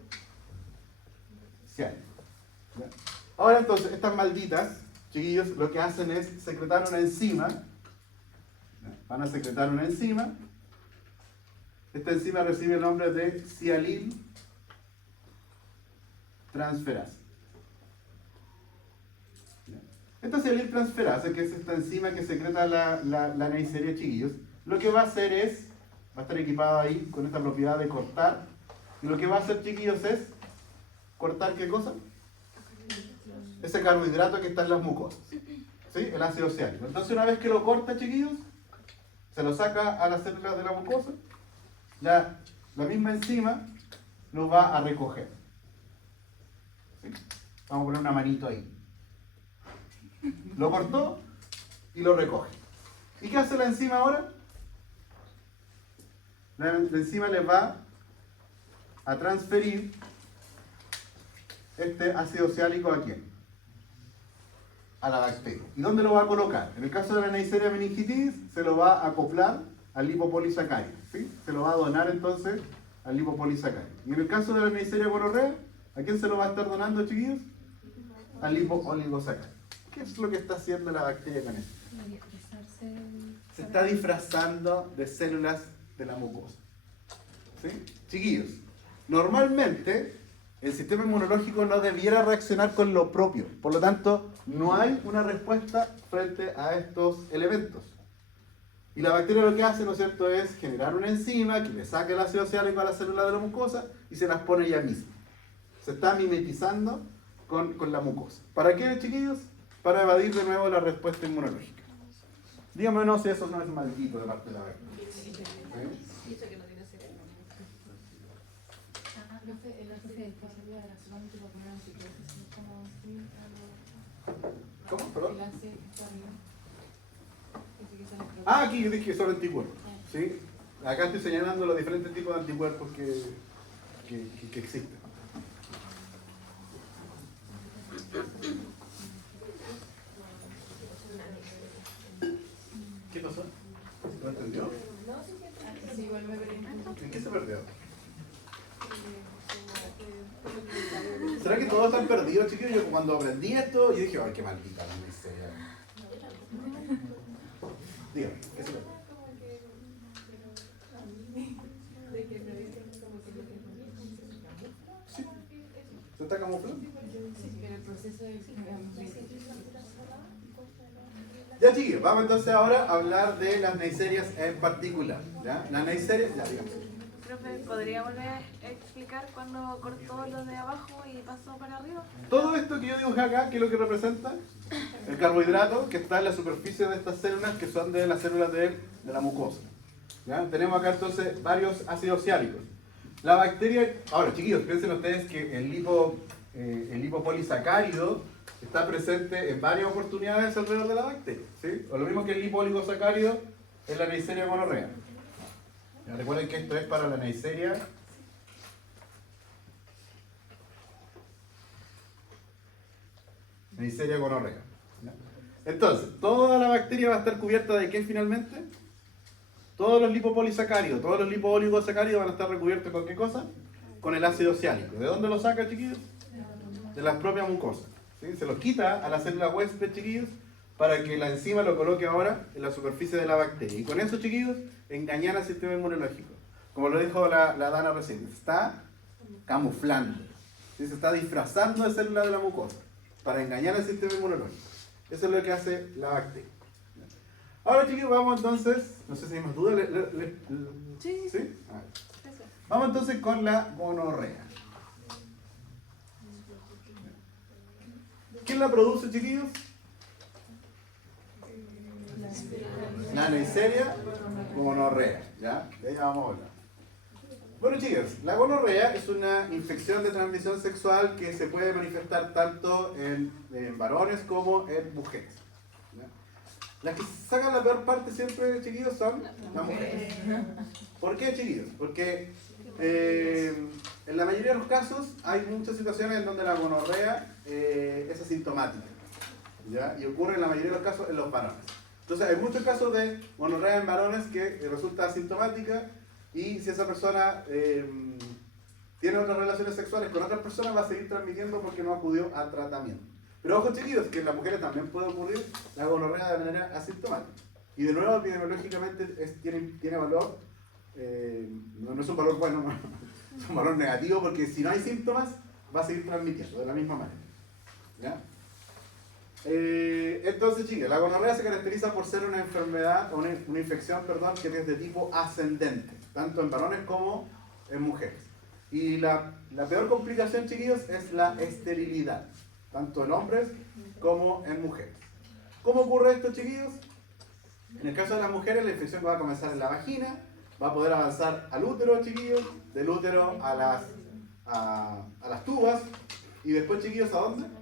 ciálico. ¿Ya? Ahora entonces, estas malditas, chiquillos, lo que hacen es secretar una enzima. ¿Ya? Van a secretar una enzima. Esta enzima recibe el nombre de sialil transferasa. ¿Ya? Esta sialil transferasa, que es esta enzima que secreta la Neisseria, chiquillos, lo que va a hacer es, va a estar equipada ahí con esta propiedad de cortar. Y lo que va a hacer, chiquillos, es cortar ¿qué cosa? Ese carbohidrato que está en las mucosas, ¿sí? El ácido ciálico. Entonces, una vez que lo corta, chiquillos, se lo saca a las células de la mucosa, ya la misma enzima lo va a recoger. ¿Sí? Vamos a poner una manito ahí. Lo cortó y lo recoge. ¿Y qué hace la enzima ahora? La enzima le va a transferir este ácido ciálico ¿a quién? A la bacteria. ¿Y dónde lo va a colocar? En el caso de la Neisseria meningitidis, se lo va a acoplar al lipopolisacario, ¿sí? Se lo va a donar entonces al lipopolisacario. Y en el caso de la Neisseria gonorrea, ¿a quién se lo va a estar donando, chiquillos? Al lipo-oligosacario. ¿Qué es lo que está haciendo la bacteria con esto? Se está disfrazando de células de la mucosa. ¿Sí? Chiquillos, normalmente el sistema inmunológico no debiera reaccionar con lo propio. Por lo tanto, no hay una respuesta frente a estos elementos. Y la bacteria lo que hace, ¿no es cierto?, es generar una enzima que le saque el ácido oxálico a las células de la mucosa y se las pone ella misma. Se está mimetizando con la mucosa. ¿Para qué, chiquillos? Para evadir de nuevo la respuesta inmunológica. Dígame no si eso no es maldito de parte de la bacteria. El jefe de especialidad era solamente para poner antibióticos, como si ¿Cómo? Perdón. el ACE está arriba. Dice que son los Ah, aquí yo dije que son anticuerpos. ¿Sí? Acá estoy señalando los diferentes tipos de anticuerpos que existen. ¿Qué pasó? ¿No entendió? Sí, igual me pregunto. ¿En qué se perdió? ¿Será que todos están perdidos, chiquillos? Yo cuando aprendí esto, yo dije, ay, qué maldita la miseria. Dígame, ¿qué se perdió? Sí. ¿Se está camuflando? Pero el proceso de... Ya, chiquillos, vamos entonces ahora a hablar de las neiserias en particular. ¿Ya? Las neiserias, ya, dígame. Profe, ¿podría volver a explicar cuando cortó lo de abajo y pasó para arriba? Todo esto que yo dibujé acá, ¿qué es lo que representa? El carbohidrato que está en la superficie de estas células, que son de las células de la mucosa. ¿Ya? Tenemos acá entonces varios ácidos oxálicos. La bacteria, ahora chiquillos, piensen ustedes que el lipopolisacárido está presente en varias oportunidades alrededor de la bacteria. ¿Sí? O lo mismo que el lipooligosacárido en la Neisseria gonorrhea. Ya, recuerden que esto es para la Neisseria gonorrhea. ¿Ya? Entonces, toda la bacteria va a estar cubierta de ¿qué finalmente? Todos los lipopolisacáridos, todos los lipooligosacáridos van a estar recubiertos ¿con qué cosa? Con el ácido oxálico. ¿De dónde lo saca, chiquillos? De las propias mucosas. ¿Sí? Se los quita a la célula huésped, chiquillos, para que la enzima lo coloque ahora en la superficie de la bacteria. Y con eso, chiquillos, engañar al sistema inmunológico. Como lo dijo la Dana recién, se está camuflando. ¿Sí? Se está disfrazando de célula de la mucosa para engañar al sistema inmunológico. Eso es lo que hace la bacteria. Ahora, chiquillos, vamos entonces, no sé si hay más dudas. Sí. ¿Sí? A ver. Vamos entonces con la gonorrea. ¿Quién la produce, chiquillos? La Neisseria gonorrea, ¿ya? De ella vamos a hablar. Bueno, chicos, la gonorrea es una infección de transmisión sexual que se puede manifestar tanto en varones como en mujeres. ¿Ya? Las que sacan la peor parte siempre, chiquillos, son las mujeres. ¿Por qué, chiquillos? Porque en la mayoría de los casos hay muchas situaciones en donde la gonorrea es asintomática, ¿ya? Y ocurre en la mayoría de los casos en los varones. Entonces hay muchos casos de gonorrea en varones que resulta asintomática y si esa persona tiene otras relaciones sexuales con otras personas va a seguir transmitiendo porque no acudió a tratamiento. Pero ojo, chiquillos, que en las mujeres también puede ocurrir la gonorrea de manera asintomática. Y de nuevo, epidemiológicamente tiene valor, no es un valor bueno, no, es un valor negativo porque si no hay síntomas va a seguir transmitiendo de la misma manera. ¿Ya? Entonces, chicos, la gonorrea se caracteriza por ser una enfermedad, una infección, perdón, que es de tipo ascendente, tanto en varones como en mujeres. Y la peor complicación, chiquillos, es la esterilidad, tanto en hombres como en mujeres. ¿Cómo ocurre esto, chiquillos? En el caso de las mujeres, la infección va a comenzar en la vagina, va a poder avanzar al útero, chiquillos, del útero a las tubas, y después, chiquillos, ¿a dónde?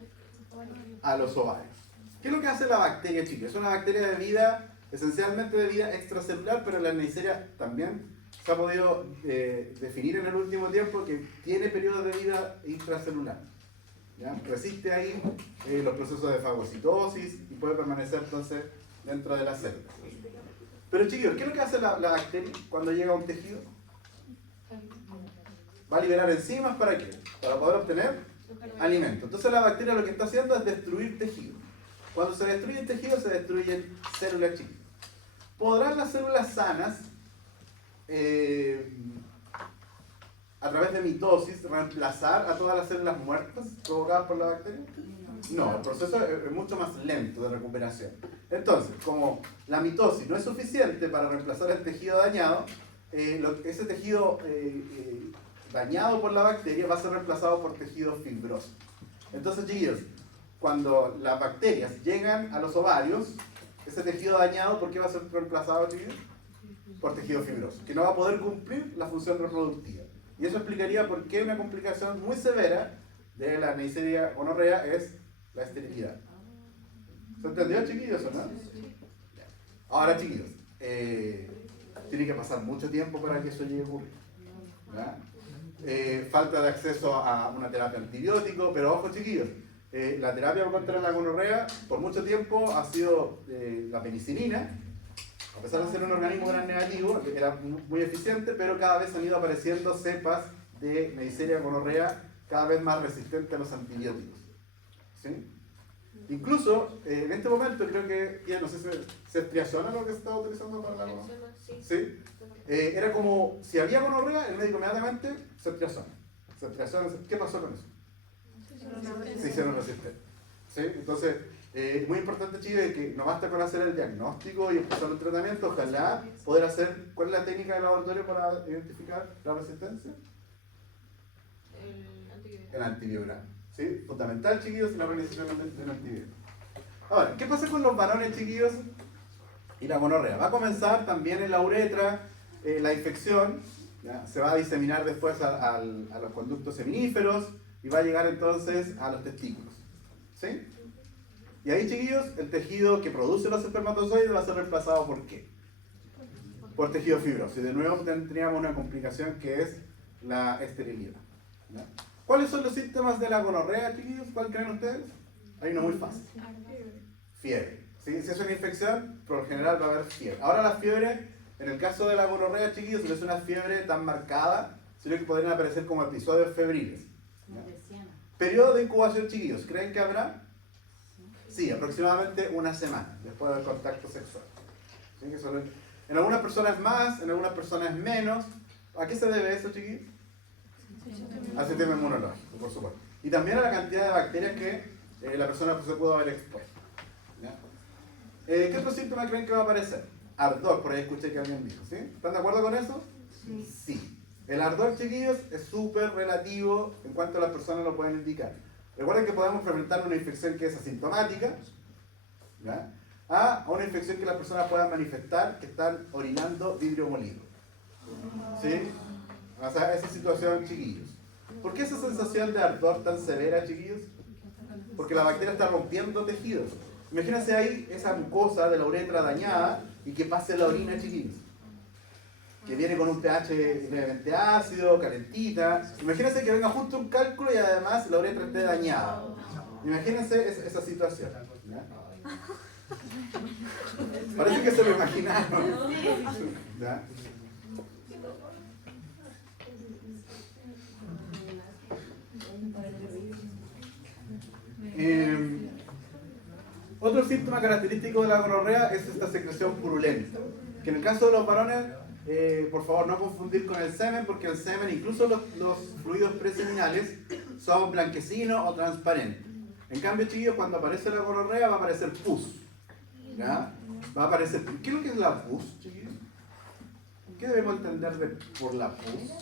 A los ovarios. ¿Qué es lo que hace la bacteria, chicos? Es una bacteria de vida, esencialmente de vida extracelular, pero la Neisseria también se ha podido definir en el último tiempo que tiene periodos de vida intracelular. ¿Ya? Resiste ahí los procesos de fagocitosis y puede permanecer entonces dentro de las células. Pero chicos, ¿qué es lo que hace la bacteria cuando llega a un tejido? Va a liberar enzimas, ¿para qué? Para poder obtener alimento. Entonces la bacteria lo que está haciendo es destruir tejido. Cuando se destruye el tejido se destruyen células chiquitas. ¿Podrán las células sanas a través de mitosis reemplazar a todas las células muertas provocadas por la bacteria? No, el proceso es mucho más lento de recuperación. Entonces, como la mitosis no es suficiente para reemplazar el tejido dañado, ese tejido dañado por la bacteria va a ser reemplazado por tejido fibroso. Entonces, chiquillos, cuando las bacterias llegan a los ovarios, ese tejido dañado, ¿por qué va a ser reemplazado, chiquillos? Por tejido fibroso, que no va a poder cumplir la función reproductiva. Y eso explicaría por qué una complicación muy severa de la Neisseria gonorrea es la esterilidad. ¿Se entendió, chiquillos, o no? Ahora, chiquillos, tiene que pasar mucho tiempo para que eso llegue a ocurrir. ¿Ya? Falta de acceso a una terapia antibiótico, pero ojo, chiquillos, la terapia contra la gonorrea por mucho tiempo ha sido la penicilina. A pesar de ser un organismo gran negativo, era muy eficiente, pero cada vez han ido apareciendo cepas de Neisseria gonorrea cada vez más resistentes a los antibióticos. ¿Sí? Incluso, en este momento creo que, ya no sé si ceftriaxona lo que se estaba utilizando para la gonorrea. ¿Sí? Era como, si había gonorrea, el médico inmediatamente ceftriaxona. ¿Qué pasó con eso? Se hicieron resistentes. ¿Sí? Entonces, muy importante, chicos, que no basta con hacer el diagnóstico y empezar el tratamiento, ojalá poder hacer, ¿cuál es la técnica de laboratorio para identificar la resistencia? El antibiograma. ¿Sí? Fundamental, chiquillos, la organización del antibiograma. Ahora, ¿qué pasa con los varones, chiquillos? Y la gonorrea. Va a comenzar también en la uretra, la infección, ¿ya? Se va a diseminar después a los conductos seminíferos y va a llegar entonces a los testículos. ¿Sí? Y ahí, chiquillos, el tejido que produce los espermatozoides va a ser reemplazado ¿por qué? Por tejido fibroso. Y de nuevo tendríamos una complicación que es la esterilidad. ¿Ya? ¿Cuáles son los síntomas de la gonorrea, chiquillos? ¿Cuál creen ustedes? Hay uno muy fácil. Fiebre. ¿Sí? Si es una infección, por lo general va a haber fiebre. Ahora la fiebre, en el caso de la gonorrea, chiquillos, no es una fiebre tan marcada, sino que podrían aparecer como episodios febriles. ¿Ya? Periodo de incubación, chiquillos. ¿Creen que habrá? Sí, aproximadamente una semana después del contacto sexual. ¿Sí? Que solo, en algunas personas más, en algunas personas menos. ¿A qué se debe eso, chiquillos? Al sistema inmunológico, por supuesto. Y también a la cantidad de bacterias que la persona se pudo haber expuesto. ¿Ya? ¿Qué otro síntoma creen que va a aparecer? Ardor, por ahí escuché que alguien dijo. ¿Sí? ¿Están de acuerdo con eso? Sí. El ardor, chiquillos, es súper relativo en cuanto a las personas lo pueden indicar. Recuerden que podemos enfrentar una infección que es asintomática, ¿ya? A una infección que las personas puedan manifestar que están orinando vidrio molido. ¿Sí? O sea, esa situación, chiquillos. ¿Por qué esa sensación de ardor tan severa, chiquillos? Porque la bacteria está rompiendo tejidos. Imagínense ahí esa mucosa de la uretra dañada y que pase la orina, chiquillos. Que viene con un pH levemente ácido, calentita. Imagínense que venga justo un cálculo y además la uretra esté dañada. Imagínense esa situación. ¿Ya? Parece que se lo imaginaron. ¿Ya? Otro síntoma característico de la gonorrea es esta secreción purulenta. Que en el caso de los varones, por favor, no confundir con el semen, porque el semen, incluso los fluidos preseminales, son blanquecinos o transparentes. En cambio, chiquillos, cuando aparece la gonorrea va a aparecer pus. ¿Ya? Va a aparecer. ¿Qué es lo que es la pus, chiquillos? ¿Qué debemos entender por la pus?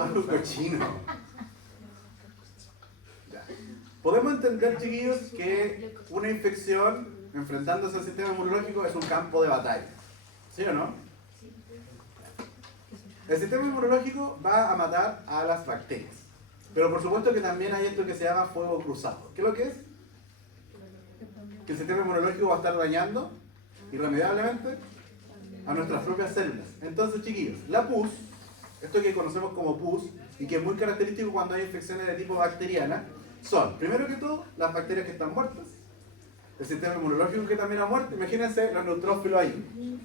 Algo cochino. Podemos entender, chiquillos, que una infección enfrentándose al sistema inmunológico es un campo de batalla. ¿Sí o no? El sistema inmunológico va a matar a las bacterias. Pero por supuesto que también hay esto que se llama fuego cruzado. ¿Qué es lo que es? Que el sistema inmunológico va a estar dañando irremediablemente a nuestras propias células. Entonces, chiquillos, la pus, esto que conocemos como pus, y que es muy característico cuando hay infecciones de tipo bacteriana, son, primero que todo, las bacterias que están muertas, el sistema inmunológico que también ha muerto. Imagínense los neutrófilos ahí.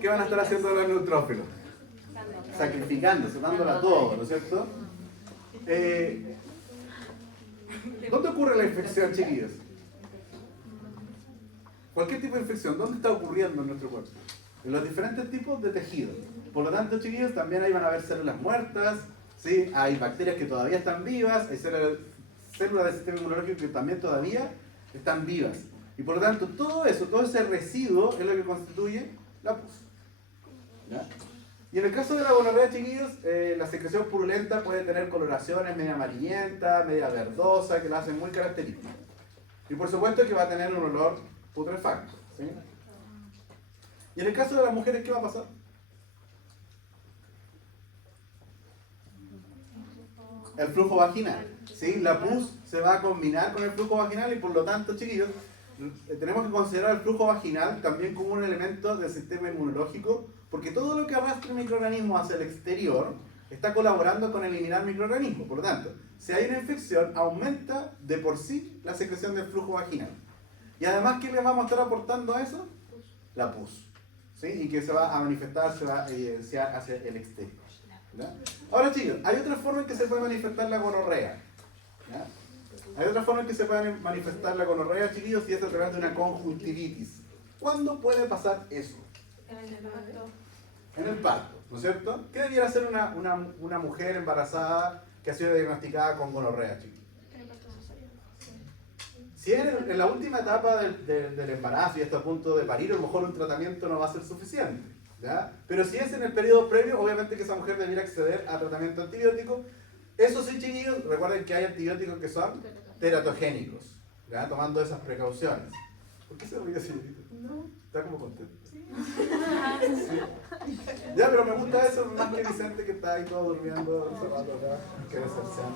¿Qué van a estar haciendo los neutrófilos? Sacrificándose, dándola todo, ¿no es cierto? ¿Dónde ocurre la infección, chiquillos? Cualquier tipo de infección, ¿dónde está ocurriendo en nuestro cuerpo? En los diferentes tipos de tejidos. Por lo tanto, chiquillos, también ahí van a haber células muertas, ¿sí? Hay bacterias que todavía están vivas, hay células del sistema inmunológico que también todavía están vivas. Y por lo tanto, todo eso, todo ese residuo es lo que constituye la pus. ¿Ya? Y en el caso de la gonorrea, chiquillos, la secreción purulenta puede tener coloraciones media amarillenta, media verdosa, que la hacen muy característica. Y por supuesto que va a tener un olor putrefacto, ¿sí? Y en el caso de las mujeres, ¿qué va a pasar? El flujo vaginal, ¿sí? La pus se va a combinar con el flujo vaginal y por lo tanto, chiquillos, tenemos que considerar el flujo vaginal también como un elemento del sistema inmunológico, porque todo lo que arrastra el microorganismo hacia el exterior está colaborando con eliminar microorganismos. Por lo tanto, si hay una infección, aumenta de por sí la secreción del flujo vaginal. Y además, ¿qué les vamos a estar aportando a eso? La pus, ¿sí? Y que se va a manifestar, se va a evidenciar hacia el exterior, ¿ya? Ahora, chicos, hay otra forma en que se puede manifestar la gonorrea, ¿ya? Hay otra forma en que se puede manifestar la gonorrea, chiquillos, y es a través de una conjuntivitis. ¿Cuándo puede pasar eso? En el parto, ¿no es cierto? ¿Qué debiera hacer una mujer embarazada que ha sido diagnosticada con gonorrea, chicos? Si es en la última etapa del embarazo y está a punto de parir, a lo mejor un tratamiento no va a ser suficiente, ¿ya? Pero si es en el periodo previo, obviamente que esa mujer debiera acceder a tratamiento antibiótico. Eso sí, chiquillos, recuerden que hay antibióticos que son teratogénicos, ¿ya? Tomando esas precauciones. ¿Por qué se ríe, señorita? No. ¿Está como contento? Sí. Ya, pero me gusta eso más que Vicente que está ahí todo durmiendo, encerrado acá, que decepción.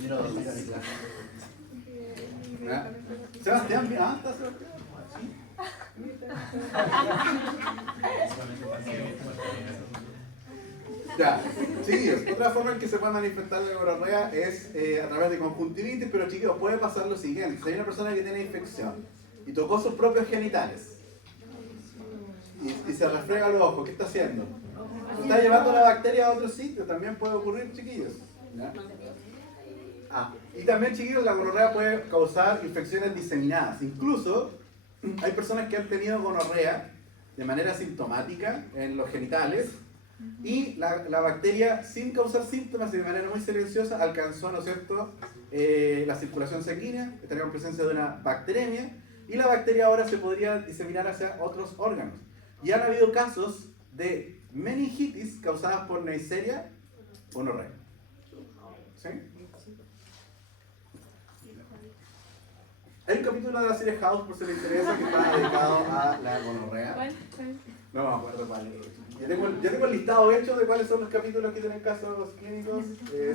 Mira, mira mi clase. ¿Ya? Sebastián, mira, ¿está Sebastián? Ya, chiquillos, otra forma en que se puede manifestar la gonorrea es a través de conjuntivitis, pero chiquillos, puede pasar lo siguiente: si hay una persona que tiene infección y tocó sus propios genitales y se refrega los ojos, ¿qué está haciendo? Está llevando la bacteria a otro sitio, también puede ocurrir, chiquillos, ¿ya? Y también, chiquillos, la gonorrea puede causar infecciones diseminadas. Incluso hay personas que han tenido gonorrea de manera sintomática en los genitales y la bacteria, sin causar síntomas y de manera muy silenciosa, alcanzó, ¿no es cierto?, la circulación sanguínea, estaría en presencia de una bacteremia, y la bacteria ahora se podría diseminar hacia otros órganos. Y han habido casos de meningitis causadas por Neisseria gonorrea. ¿Sí? Hay un capítulo de la serie House, por si les interesa, que está dedicado a la gonorrea. ¿Cuál? No me acuerdo cuál es. Yo tengo el listado hecho de cuáles son los capítulos que tienen casos clínicos.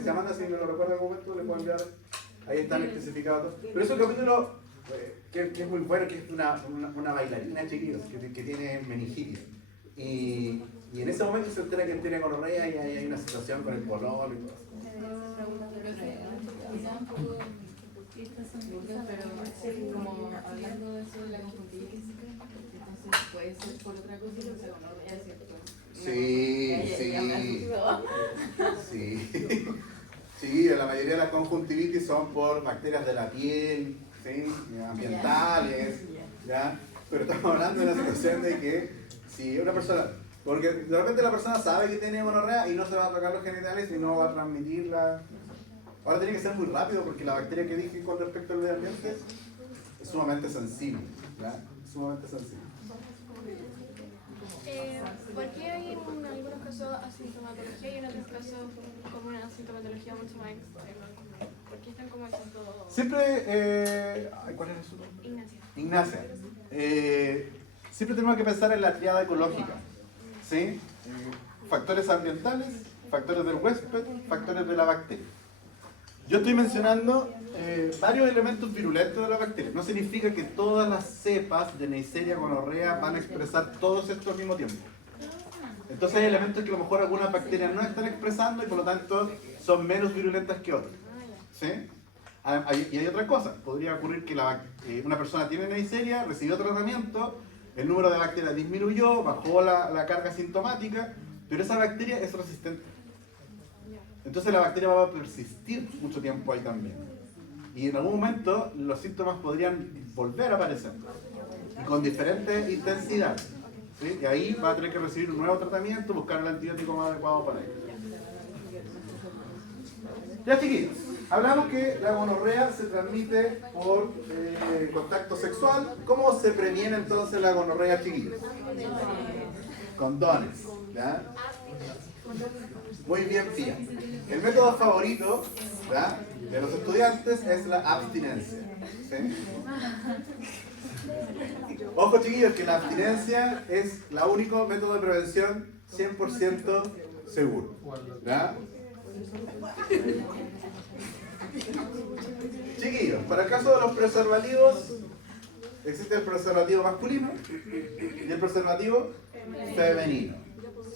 Si Amanda, si me lo recuerda en algún momento, le puedo enviar. Ahí están especificados. Pero es un capítulo que es muy bueno, que es una bailarina, chiquillos, que tiene meningitis. Y en ese momento se entera que tiene gonorrea y hay una situación con el pololo y todo eso. Pero como hablando de eso de la conjuntivitis, entonces puede ser por otra cosa que no sea gonorrea, ¿cierto? Sí. Sí, la mayoría de las conjuntivitis son por bacterias de la piel, ¿sí? Ambientales, ¿ya? Pero estamos hablando de la situación de que si una persona, porque de repente la persona sabe que tiene gonorrea y no se va a tocar los genitales y no va a transmitirla. Ahora tiene que ser muy rápido porque la bacteria que dije con respecto al medio ambiente es sumamente sensible, ¿ya? Sumamente sensible. ¿Por qué hay en algunos casos asintomatología y en otros casos como una asintomatología mucho más extrema? ¿Por qué están como exentos? Siempre, ¿cuál es su nombre? Ignacia. Ignacia. Siempre tenemos que pensar en la triada ecológica, ¿sí? Factores ambientales, factores del huésped, factores de la bacteria. Yo estoy mencionando varios elementos virulentos de la bacteria. No significa que todas las cepas de Neisseria gonorrea van a expresar todos estos al mismo tiempo. Entonces hay elementos que a lo mejor algunas bacterias no están expresando y por lo tanto son menos virulentas que otras, ¿sí? Y hay otra cosa. Podría ocurrir que una persona tiene Neisseria, recibió tratamiento, el número de bacterias disminuyó, bajó la carga sintomática, pero esa bacteria es resistente. Entonces la bacteria va a persistir mucho tiempo ahí también. Y en algún momento los síntomas podrían volver a aparecer. Y con diferentes intensidades. ¿sí? Y ahí va a tener que recibir un nuevo tratamiento, buscar el antibiótico más adecuado para ello. Ya, chiquillos, hablamos que la gonorrea se transmite por contacto sexual. ¿Cómo se previene entonces la gonorrea, chiquillos? Condones, ¿ya? Muy bien, Pía. El método favorito, ¿ya?, de los estudiantes es la abstinencia, ¿sí? Ojo, chiquillos, que la abstinencia es el único método de prevención 100% seguro, ¿ya? Chiquillos, para el caso de los preservativos, existe el preservativo masculino y el preservativo femenino,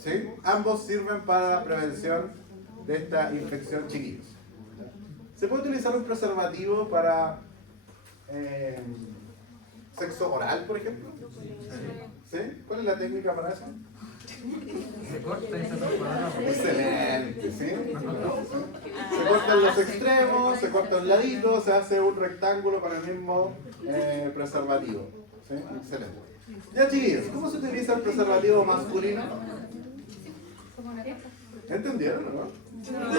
¿sí? Ambos sirven para la prevención de esta infección, chiquillos. ¿Se puede utilizar un preservativo para sexo oral, por ejemplo? ¿Sí? ¿Cuál es la técnica para eso? Se corta y se transforma. Excelente, ¿sí? Se cortan los extremos, se corta un ladito, se hace un rectángulo para el mismo preservativo, ¿sí? Excelente. Ya, chiquillos, ¿cómo se utiliza el preservativo masculino? ¿Entendieron o no? ¿No?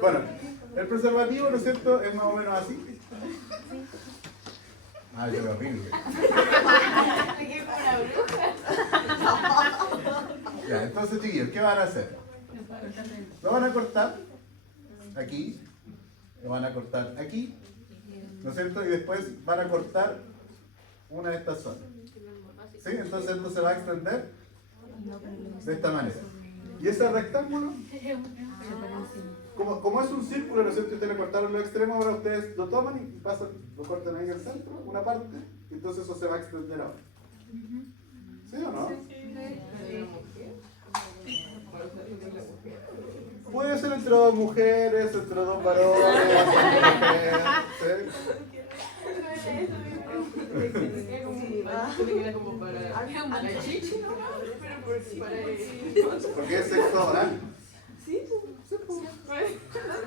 Bueno, el preservativo, ¿no es cierto?, es más o menos así. Ah, yo lo horrible. Ya, entonces, chiquillos, ¿qué van a hacer? Lo van a cortar aquí, lo van a cortar aquí, ¿no es cierto? Y después van a cortar una de estas zonas. ¿Sí? Entonces esto se va a extender de esta manera. Y ese rectángulo, como es un círculo, ¿no es cierto? Ustedes le cortaron los extremos, ahora ustedes lo toman y pasan, lo cortan ahí en el centro, una parte, y entonces eso se va a extender ahora. ¿Sí o no? Puede ser entre dos mujeres, entre dos varones, entre mujeres, porque es sexo oral. Sí.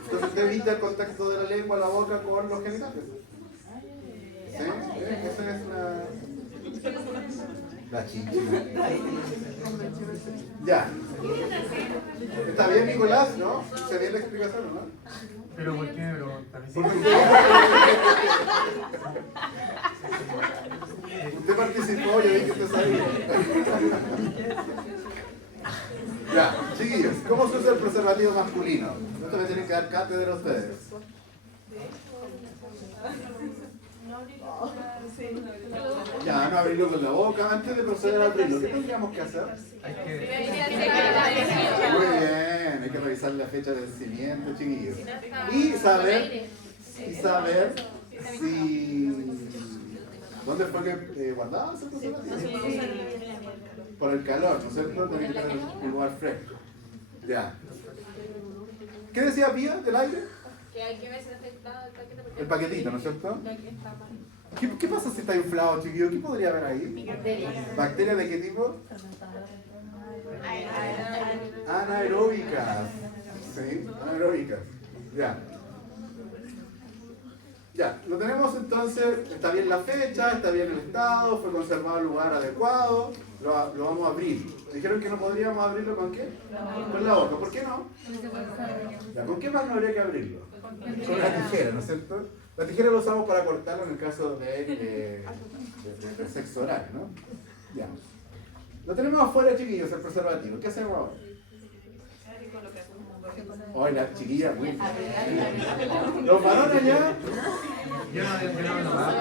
Entonces te evita el contacto de la lengua, la boca con los genitales. ¿Sí? Esa es la chicha. Ya. Está bien, Nicolás, ¿no? ¿Se bien la explicación o no? ¿Pero por qué? Pero también Usted participó, yo vi que usted sabía. Ya, chiquillos, ¿cómo se usa el preservativo masculino? Esto me tienen que dar cátedra a ustedes. Ya, no abrirlo con la boca. Antes de proceder a abrirlo, ¿qué tendríamos que hacer? hay que... Muy bien, hay que revisar la fecha de vencimiento, chiquillos. Y saber si... ¿Dónde fue que guardaba ese preservativo? Por el calor, ¿no es cierto? Tiene que tener un lugar fresco. Ya. ¿Qué decía Pía del aire? Que hay que ver si está el paquete. El paquetito, ¿no es cierto? ¿Qué pasa si está inflado, chiquillo? ¿Qué podría haber ahí? ¿Bacterias de qué tipo? Anaeróbicas. Sí, anaeróbicas. Ya. Ya, lo tenemos entonces, está bien la fecha, está bien el estado, fue conservado el lugar adecuado, lo vamos a abrir. Dijeron que no podríamos abrirlo ¿con qué? Con la boca. ¿Por qué no? Ya, ¿con qué más no habría que abrirlo? Con la tijera, ¿no es cierto? La tijera lo usamos para cortarlo en el caso de sexo oral, ¿no? Ya. Lo tenemos afuera, chiquillos, el preservativo. ¿Qué hacemos ahora? Hoy la chiquilla, muy bien. Los varones ya. Yo no más.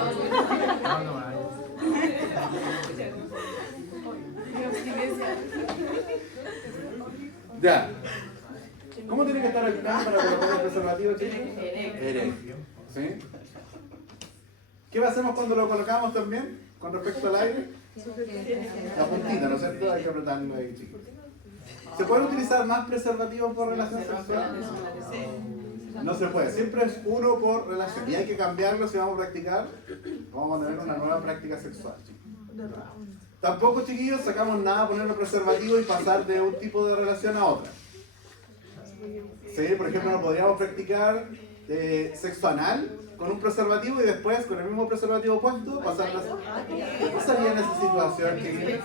Ya. ¿Cómo tiene que estar el plan para colocar el preservativo, chicos? Erecto. ¿Sí? ¿Qué hacemos cuando lo colocamos también? Con respecto al aire. La puntita, ¿no es cierto? Hay que apretarlo ahí, chicos. ¿Se pueden utilizar más preservativos por relación sexual? No se puede. Siempre es uno por relación. Y hay que cambiarlo si vamos a practicar. Vamos a tener una nueva práctica sexual, chicos. Tampoco, chiquillos, sacamos nada ponerlo preservativo y pasar de un tipo de relación a otra. Sí, por ejemplo, no podríamos practicar sexo anal con un preservativo y después con el mismo preservativo puesto pasarlas. ¿Qué pasaría en esa situación, chiquillos?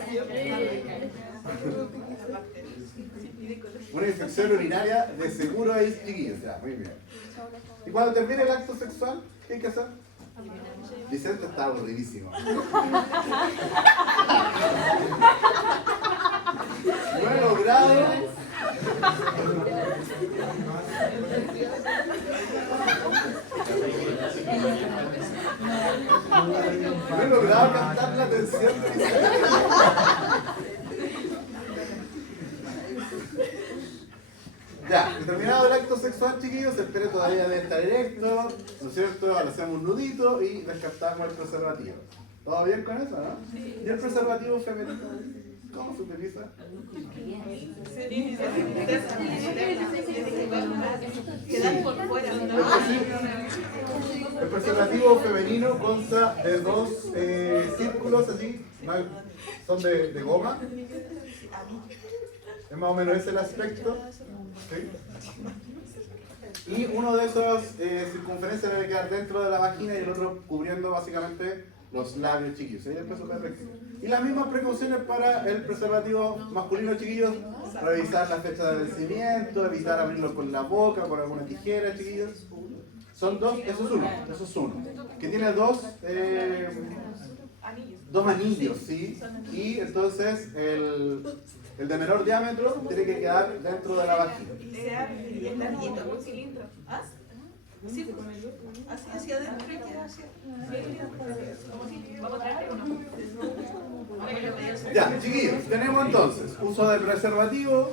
Una infección urinaria de seguro ahí, chiquillos. Ya, muy bien. Y cuando termine el acto sexual, ¿qué hay que hacer? Vicente está aburridísimo. No he logrado. No he logrado captar la atención de Vicente. Ya, terminado el acto sexual, chiquillos, el pene todavía debe estar erecto, ¿no es cierto? Ahora hacemos un nudito y descartamos el preservativo. ¿Todo bien con eso, no? ¿Y el preservativo femenino? ¿Cómo se utiliza? Quedan por fuera, ¿no? El preservativo femenino consta de dos círculos así, son de goma. Es más o menos ese el aspecto. ¿Sí? Y uno de esos circunferencias debe quedar dentro de la vagina y el otro cubriendo básicamente los labios, chiquillos. ¿Sí? Y las mismas precauciones para el preservativo masculino, chiquillos. Revisar la fecha de vencimiento, evitar abrirlo con la boca, con alguna tijera, chiquillos. Son dos, eso es uno. Que tiene dos anillos, ¿sí? Y entonces el de menor diámetro tiene que quedar dentro de la vagina. Y es larguito, un cilindro. ¿Ah? Sí, así hacia adentro y queda hacia. Vamos a traer uno. Ya, chiquillos, tenemos entonces uso del preservativo,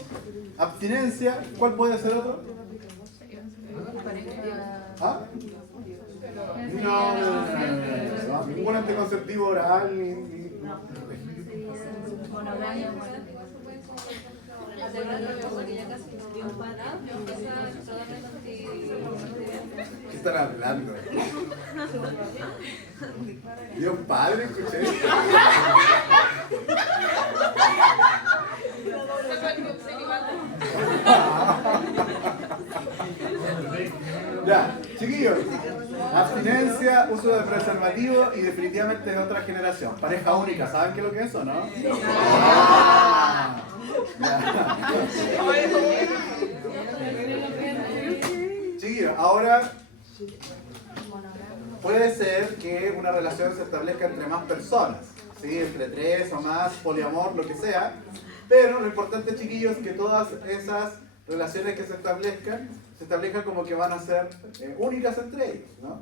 abstinencia, ¿cuál puede ser otro? ¿Ah? No, ningún anticonceptivo oral ni... ¿Qué están hablando? Dios Padre, escuché. Ya, chiquillos, abstinencia, uso de preservativo y definitivamente es otra generación. Pareja única, ¿saben qué es lo que es o no? Chiquillos, ahora puede ser que una relación se establezca entre más personas, ¿sí? Entre 3 o más, poliamor, lo que sea, pero lo importante, chiquillos, es que todas esas relaciones que se establezcan como que van a ser únicas entre ellos, ¿no?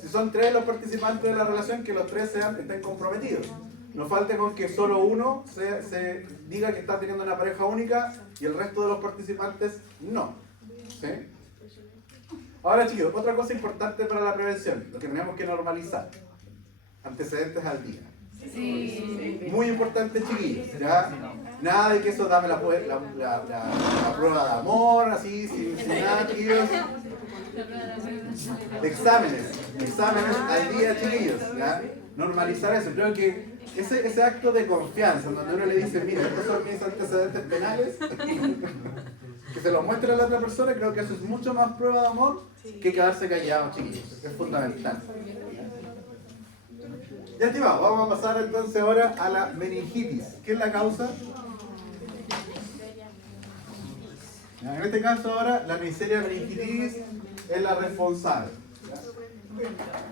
Si son 3 los participantes de la relación, que los 3 estén comprometidos. No falte con que solo uno se diga que está teniendo una pareja única y el resto de los participantes no. ¿Sí? Ahora, chicos, otra cosa importante para la prevención, lo que tenemos que normalizar. Antecedentes al día. Sí. Muy importante, chiquillos, ¿ya? Nada de que eso dame la prueba de amor, así, sin nada, chiquillos. Exámenes al día, chiquillos, ¿ya? Normalizar eso. Creo que ese acto de confianza, donde uno le dice, mira, estos son mis antecedentes penales, que se los muestre a la otra persona, creo que eso es mucho más prueba de amor que quedarse callado, chiquillos. Es fundamental. Ya, activado. Vamos a pasar entonces ahora a la meningitis. ¿Qué es la causa? En este caso ahora, la Neisseria meningitidis es la responsable.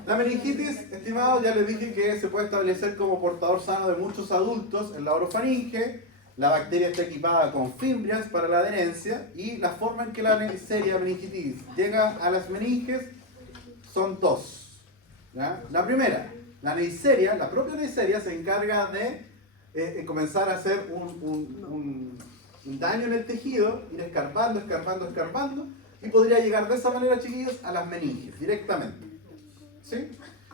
La meningitis, estimados, ya les dije que se puede establecer como portador sano de muchos adultos en la orofaringe. La bacteria está equipada con fimbrias para la adherencia y la forma en que la Neisseria meningitidis llega a las meninges son dos. ¿Ya? La primera, la Neisseria, la propia Neisseria se encarga de comenzar a hacer un daño en el tejido, ir escarbando y podría llegar de esa manera, chiquillos, a las meninges directamente. ¿Sí?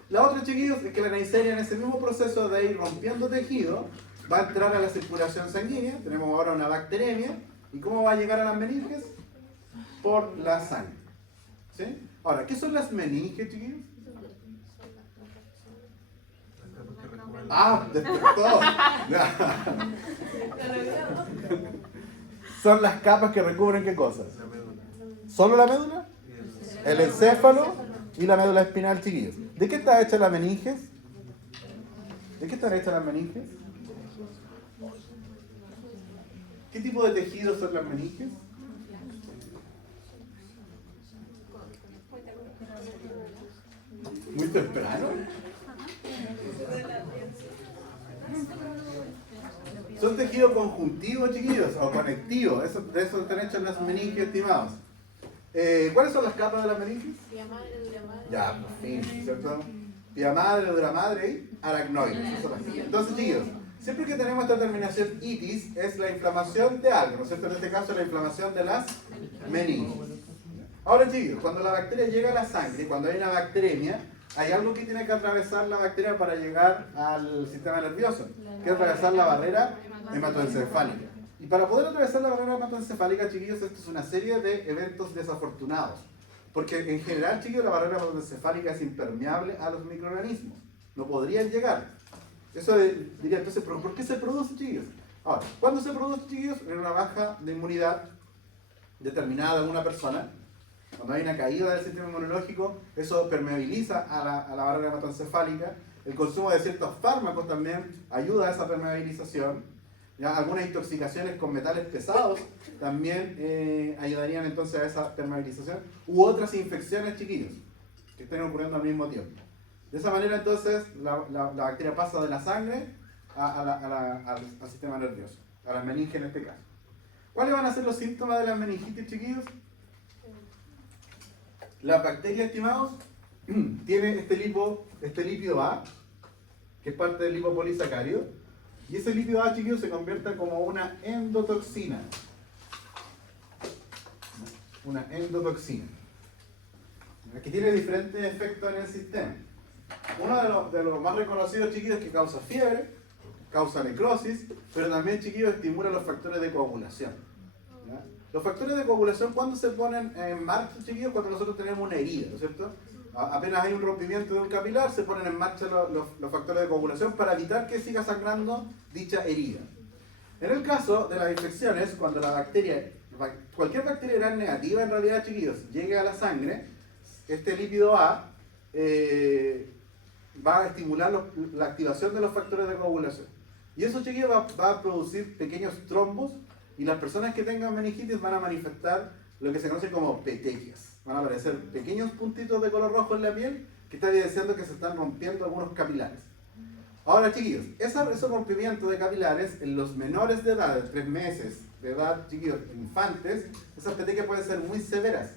La otra, chiquillos, es que la Neisseria en ese mismo proceso de ir rompiendo tejido va a entrar a la circulación sanguínea. Tenemos ahora una bacteremia. ¿Y cómo va a llegar a las meninges? Por la sangre. ¿Sí? Ahora, ¿qué son las meninges, chiquillos? Ah, despertó. Son las capas que recubren ¿qué cosas? ¿Solo la médula? El encéfalo y la médula espinal, chiquillos. ¿De qué está hecha la meninges? ¿De qué están hechas las meninges? ¿Qué tipo de tejidos son las meninges? Muy temprano. Son tejidos conjuntivos, chiquillos, o conectivos. De eso están hechas las meninges, estimados. ¿Cuáles son las capas de las meninges? Ya, por fin, ¿cierto? Pia madre, dura madre y aracnoides. Esas son las capas. Entonces, chiquillos, siempre que tenemos esta terminación itis, es la inflamación de algo, ¿no es cierto? En este caso, la inflamación de las meninges. Ahora, chiquillos, cuando la bacteria llega a la sangre, cuando hay una bacteremia, hay algo que tiene que atravesar la bacteria para llegar al sistema nervioso, que es atravesar la barrera hematoencefálica. Y para poder atravesar la barrera hematoencefálica, chiquillos, esto es una serie de eventos desafortunados. Porque en general, chiquillos, la barrera hematoencefálica es impermeable a los microorganismos. No podrían llegar. Eso diría, entonces, ¿por qué se produce, chiquillos? Ahora, ¿cuándo se produce, chiquillos? En una baja de inmunidad determinada de una persona. Cuando hay una caída del sistema inmunológico, eso permeabiliza a la barrera hematoencefálica. El consumo de ciertos fármacos también ayuda a esa permeabilización. ¿Ya? Algunas intoxicaciones con metales pesados también ayudarían entonces a esa permeabilización. U otras infecciones, chiquillos, que estén ocurriendo al mismo tiempo. De esa manera entonces la bacteria pasa de la sangre al sistema nervioso, a las meninges en este caso. ¿Cuáles van a ser los síntomas de las meningitis, chiquillos? La bacteria, estimados, tiene este lípido A, que es parte del lipopolisacárido, y ese lípido A, chiquillos, se convierte como una endotoxina. Una endotoxina. Que tiene diferentes efectos en el sistema. Uno de los más reconocidos, chiquillos, es que causa fiebre, causa necrosis, pero también, chiquillos, estimula los factores de coagulación. ¿Ya? Los factores de coagulación, ¿cuándo se ponen en marcha, chiquillos? Cuando nosotros tenemos una herida, ¿no es cierto? Apenas hay un rompimiento de un capilar, se ponen en marcha los factores de coagulación para evitar que siga sangrando dicha herida. En el caso de las infecciones, cuando la bacteria, cualquier bacteria gran negativa en realidad, chiquillos, llegue a la sangre, este lípido A va a estimular la activación de los factores de coagulación. Y eso, chiquillos, va a producir pequeños trombos, y las personas que tengan meningitis van a manifestar lo que se conoce como petequias. Van a aparecer pequeños puntitos de color rojo en la piel que están evidenciando que se están rompiendo algunos capilares. Ahora, chiquillos, esos rompimientos de capilares en los menores de edad, de 3 meses de edad, chiquillos, infantes, esas petequias pueden ser muy severas,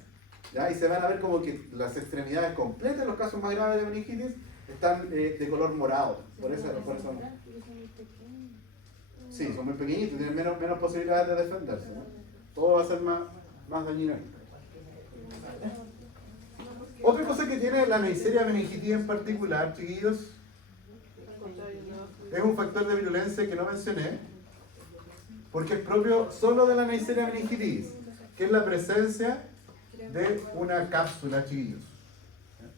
¿ya? Y se van a ver como que las extremidades completas, en los casos más graves de meningitis, están de color morado. Por eso. Sí, son muy pequeñitos, tienen menos posibilidades de defenderse, ¿no? Todo va a ser más dañino. Otra cosa que tiene la Neisseria meningitidis en particular, chiquillos, es un factor de virulencia que no mencioné, porque es propio solo de la Neisseria meningitidis, que es la presencia de una cápsula, chiquillos.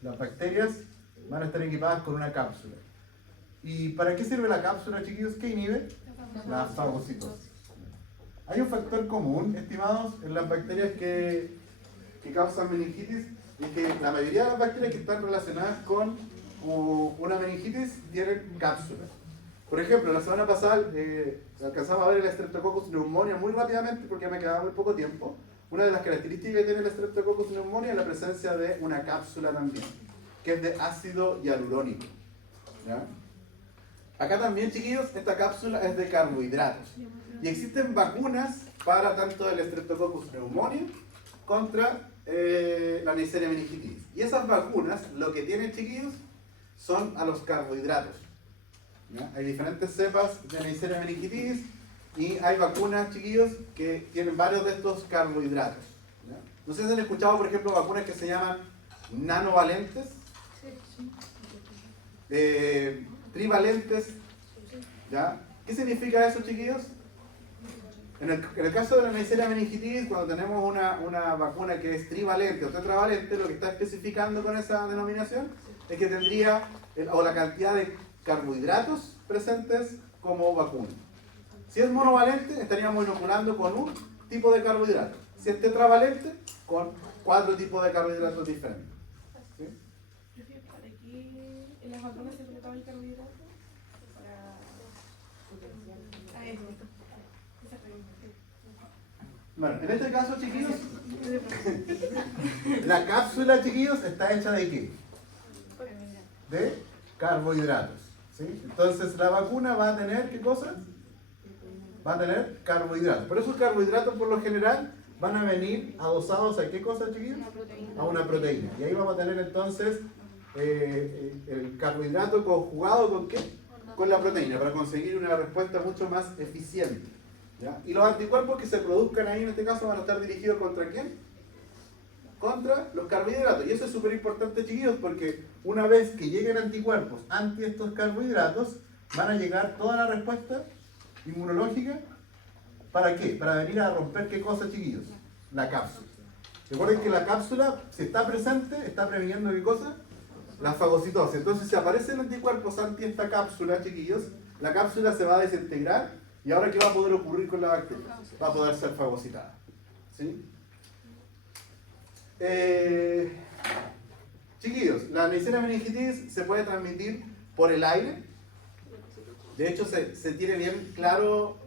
Las bacterias van a estar equipadas con una cápsula. ¿Y para qué sirve la cápsula, chiquillos? ¿Qué inhibe? La fagocitosis. Hay un factor común, estimados, en las bacterias que causan meningitis, y que la mayoría de las bacterias que están relacionadas con una meningitis tienen cápsulas. Por ejemplo, la semana pasada alcanzamos a ver el Streptococcus pneumoniae muy rápidamente porque me quedaba muy poco tiempo. Una de las características que tiene el Streptococcus pneumoniae es la presencia de una cápsula también, que es de ácido hialurónico. ¿Ya? Acá también, chiquillos, esta cápsula es de carbohidratos. Y existen vacunas para tanto el Streptococcus pneumoniae contra la Neisseria meningitidis. Y esas vacunas, lo que tienen, chiquillos, son a los carbohidratos. ¿Ya? Hay diferentes cepas de Neisseria meningitidis y hay vacunas, chiquillos, que tienen varios de estos carbohidratos. ¿Ya? No sé si han escuchado, por ejemplo, vacunas que se llaman nanovalentes, trivalentes. ¿Ya? ¿Qué significa eso, chiquillos? En el caso de la Neisseria meningitidis, cuando tenemos una vacuna que es trivalente o tetravalente, lo que está especificando con esa denominación es que tendría la cantidad de carbohidratos presentes como vacuna. Si es monovalente, estaríamos inoculando con un tipo de carbohidrato. Si es tetravalente, con 4 tipos de carbohidratos diferentes. ¿Sí? ¿Para qué en las vacunas se trataba el carbohidrato? Para esto. Esa pregunta. Bueno, en este caso, chiquillos, la cápsula, chiquillos, está hecha ¿de qué? De carbohidratos. ¿Sí? Entonces, la vacuna va a tener, ¿qué cosas? Va a tener carbohidratos. Por eso los carbohidratos, por lo general, van a venir adosados a ¿qué cosa, chiquillos? A una proteína. Y ahí vamos a tener entonces el carbohidrato conjugado ¿con qué? Con la proteína, para conseguir una respuesta mucho más eficiente. ¿Ya? Y los anticuerpos que se produzcan ahí en este caso van a estar dirigidos ¿contra quién? Contra los carbohidratos. Y eso es súper importante, chiquillos, porque una vez que lleguen anticuerpos ante estos carbohidratos, van a llegar toda la respuesta inmunológica. ¿Para qué? Para venir a romper ¿qué cosa, chiquillos? La cápsula. Recuerden que la cápsula, si está presente, está previniendo ¿qué cosa? La fagocitosis. Entonces, si aparecen anticuerpos ante esta cápsula, chiquillos, la cápsula se va a desintegrar. ¿Y ahora qué va a poder ocurrir con la bacteria? Va a poder ser fagocitada. ¿Sí? Chiquillos, la Neisseria meningitis se puede transmitir por el aire. De hecho, se tiene bien claro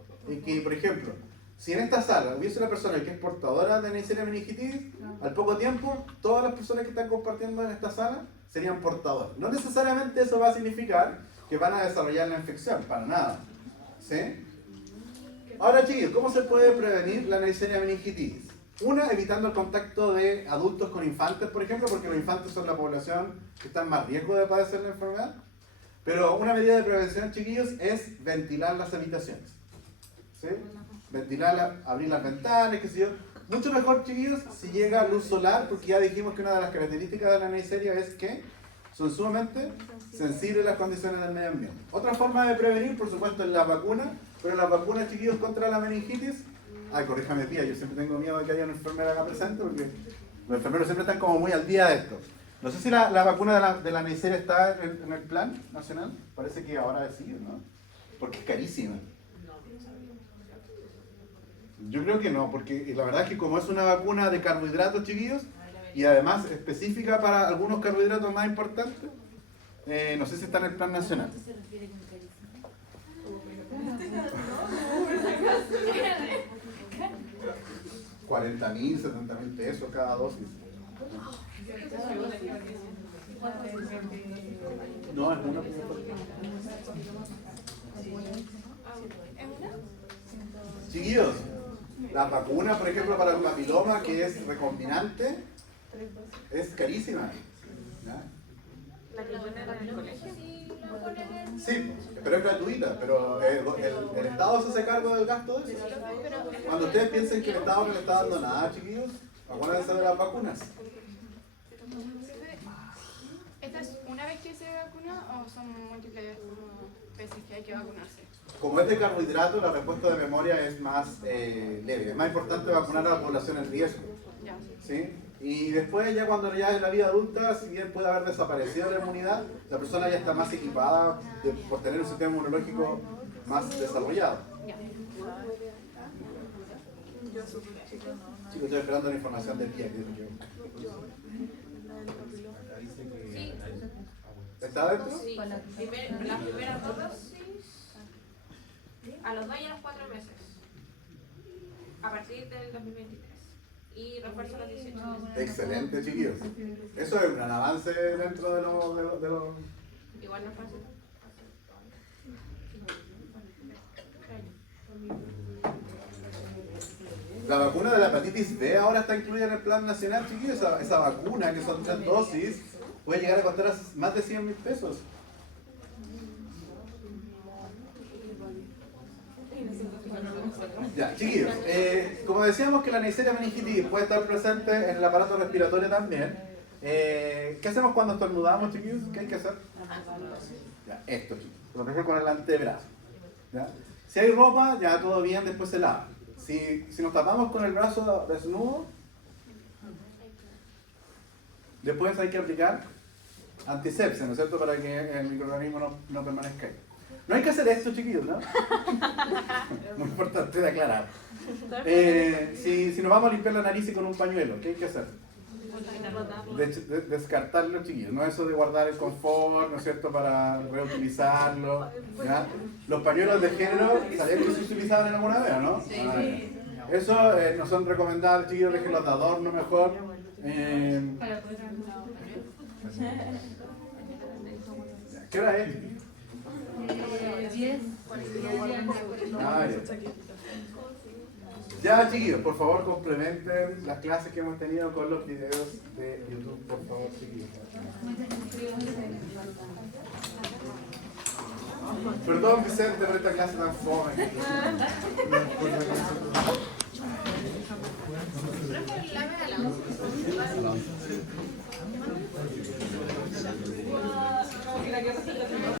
que, por ejemplo, si en esta sala hubiese una persona que es portadora de Neisseria meningitis, al poco tiempo, todas las personas que están compartiendo en esta sala serían portadoras. No necesariamente eso va a significar que van a desarrollar la infección, para nada. ¿Sí? Ahora, chicos, ¿cómo se puede prevenir la Neisseria meningitis? Una, evitando el contacto de adultos con infantes, por ejemplo, porque los infantes son la población que está en más riesgo de padecer la enfermedad. Pero una medida de prevención, chiquillos, es ventilar las habitaciones. ¿Sí? Ventilar, abrir las ventanas, qué sé yo. Mucho mejor, chiquillos, si llega luz solar, porque ya dijimos que una de las características de la Neisseria es que son sumamente sensibles a las condiciones del medio ambiente. Otra forma de prevenir, por supuesto, es la vacuna, pero las vacunas, chiquillos, contra la meningitis, ay, corríjame, tía, yo siempre tengo miedo de que haya una enfermera acá presente, porque los enfermeros siempre están como muy al día de esto. No sé si la vacuna de la Neisseria está en el plan nacional, parece que ahora sí, ¿no? Porque es carísima. Yo creo que no, porque la verdad es que como es una vacuna de carbohidratos, chiquillos, y además específica para algunos carbohidratos más importantes, no sé si está en el plan nacional. ¿Qué se refiere con carísimo? 40.000, 70.000 pesos cada dosis. No, es una. Chiquillos, la vacuna, por ejemplo, para el papiloma, que es recombinante, es carísima. ¿Ya? La que ponen en el colegio. Sí, pero es gratuita, pero el Estado se hace cargo del gasto de eso. Cuando ustedes piensen que el Estado no le está dando nada, chiquillos, acuérdense de las vacunas. ¿Esta es una vez que se vacuna o son múltiples veces que hay que vacunarse? Como es de carbohidrato, la respuesta de memoria es más leve. Es más importante vacunar a la población en riesgo. Ya. ¿Sí? Y después, ya cuando ya en la vida adulta, si bien puede haber desaparecido la inmunidad, la persona ya está más equipada por tener un sistema inmunológico más desarrollado. Ya. Chicos, estoy esperando la información del día. ¿Está dentro? Sí, las primeras dosis a los 2 y a los 4 meses, a partir del 2023. Y refuerzo a los 18 meses. Excelente, chiquillos. Eso es un gran avance dentro de los... Igual no es fácil. La vacuna de la hepatitis B ahora está incluida en el plan nacional, chiquillos. Esa vacuna, que son 3 dosis, puede llegar a costar más de 100.000 pesos. Ya, chiquillos, como decíamos que la Neisseria meningitis puede estar presente en el aparato respiratorio también. ¿Qué hacemos cuando estornudamos, chiquillos? ¿Qué hay que hacer? Ya, esto, chiquillos. Por ejemplo, con el antebrazo. ¿Ya? Si hay ropa, ya todo bien, después se lava. Si nos tapamos con el brazo desnudo, después hay que aplicar antisepsia, ¿no es cierto? Para que el microorganismo no permanezca ahí. No hay que hacer esto, chiquillos, ¿no? Muy importante de aclarar. Si nos vamos a limpiar la nariz y con un pañuelo, ¿qué hay que hacer? descartarlo, chiquillos, no eso de guardar el confort, ¿no es cierto?, para reutilizarlo, ¿ya? Los pañuelos de género, ¿sabían que se utilizaban en alguna vez, o no? Sí. Eso no son recomendables, chiquillos, déjenlos de adorno mejor. ¿Qué hora es? 10. Ah, ya, chiquillos, por favor complementen las clases que hemos tenido con los videos de YouTube, por favor, chiquillos. Perdón, Vicente, por esta clase tan fome. Profe, lave a la 11.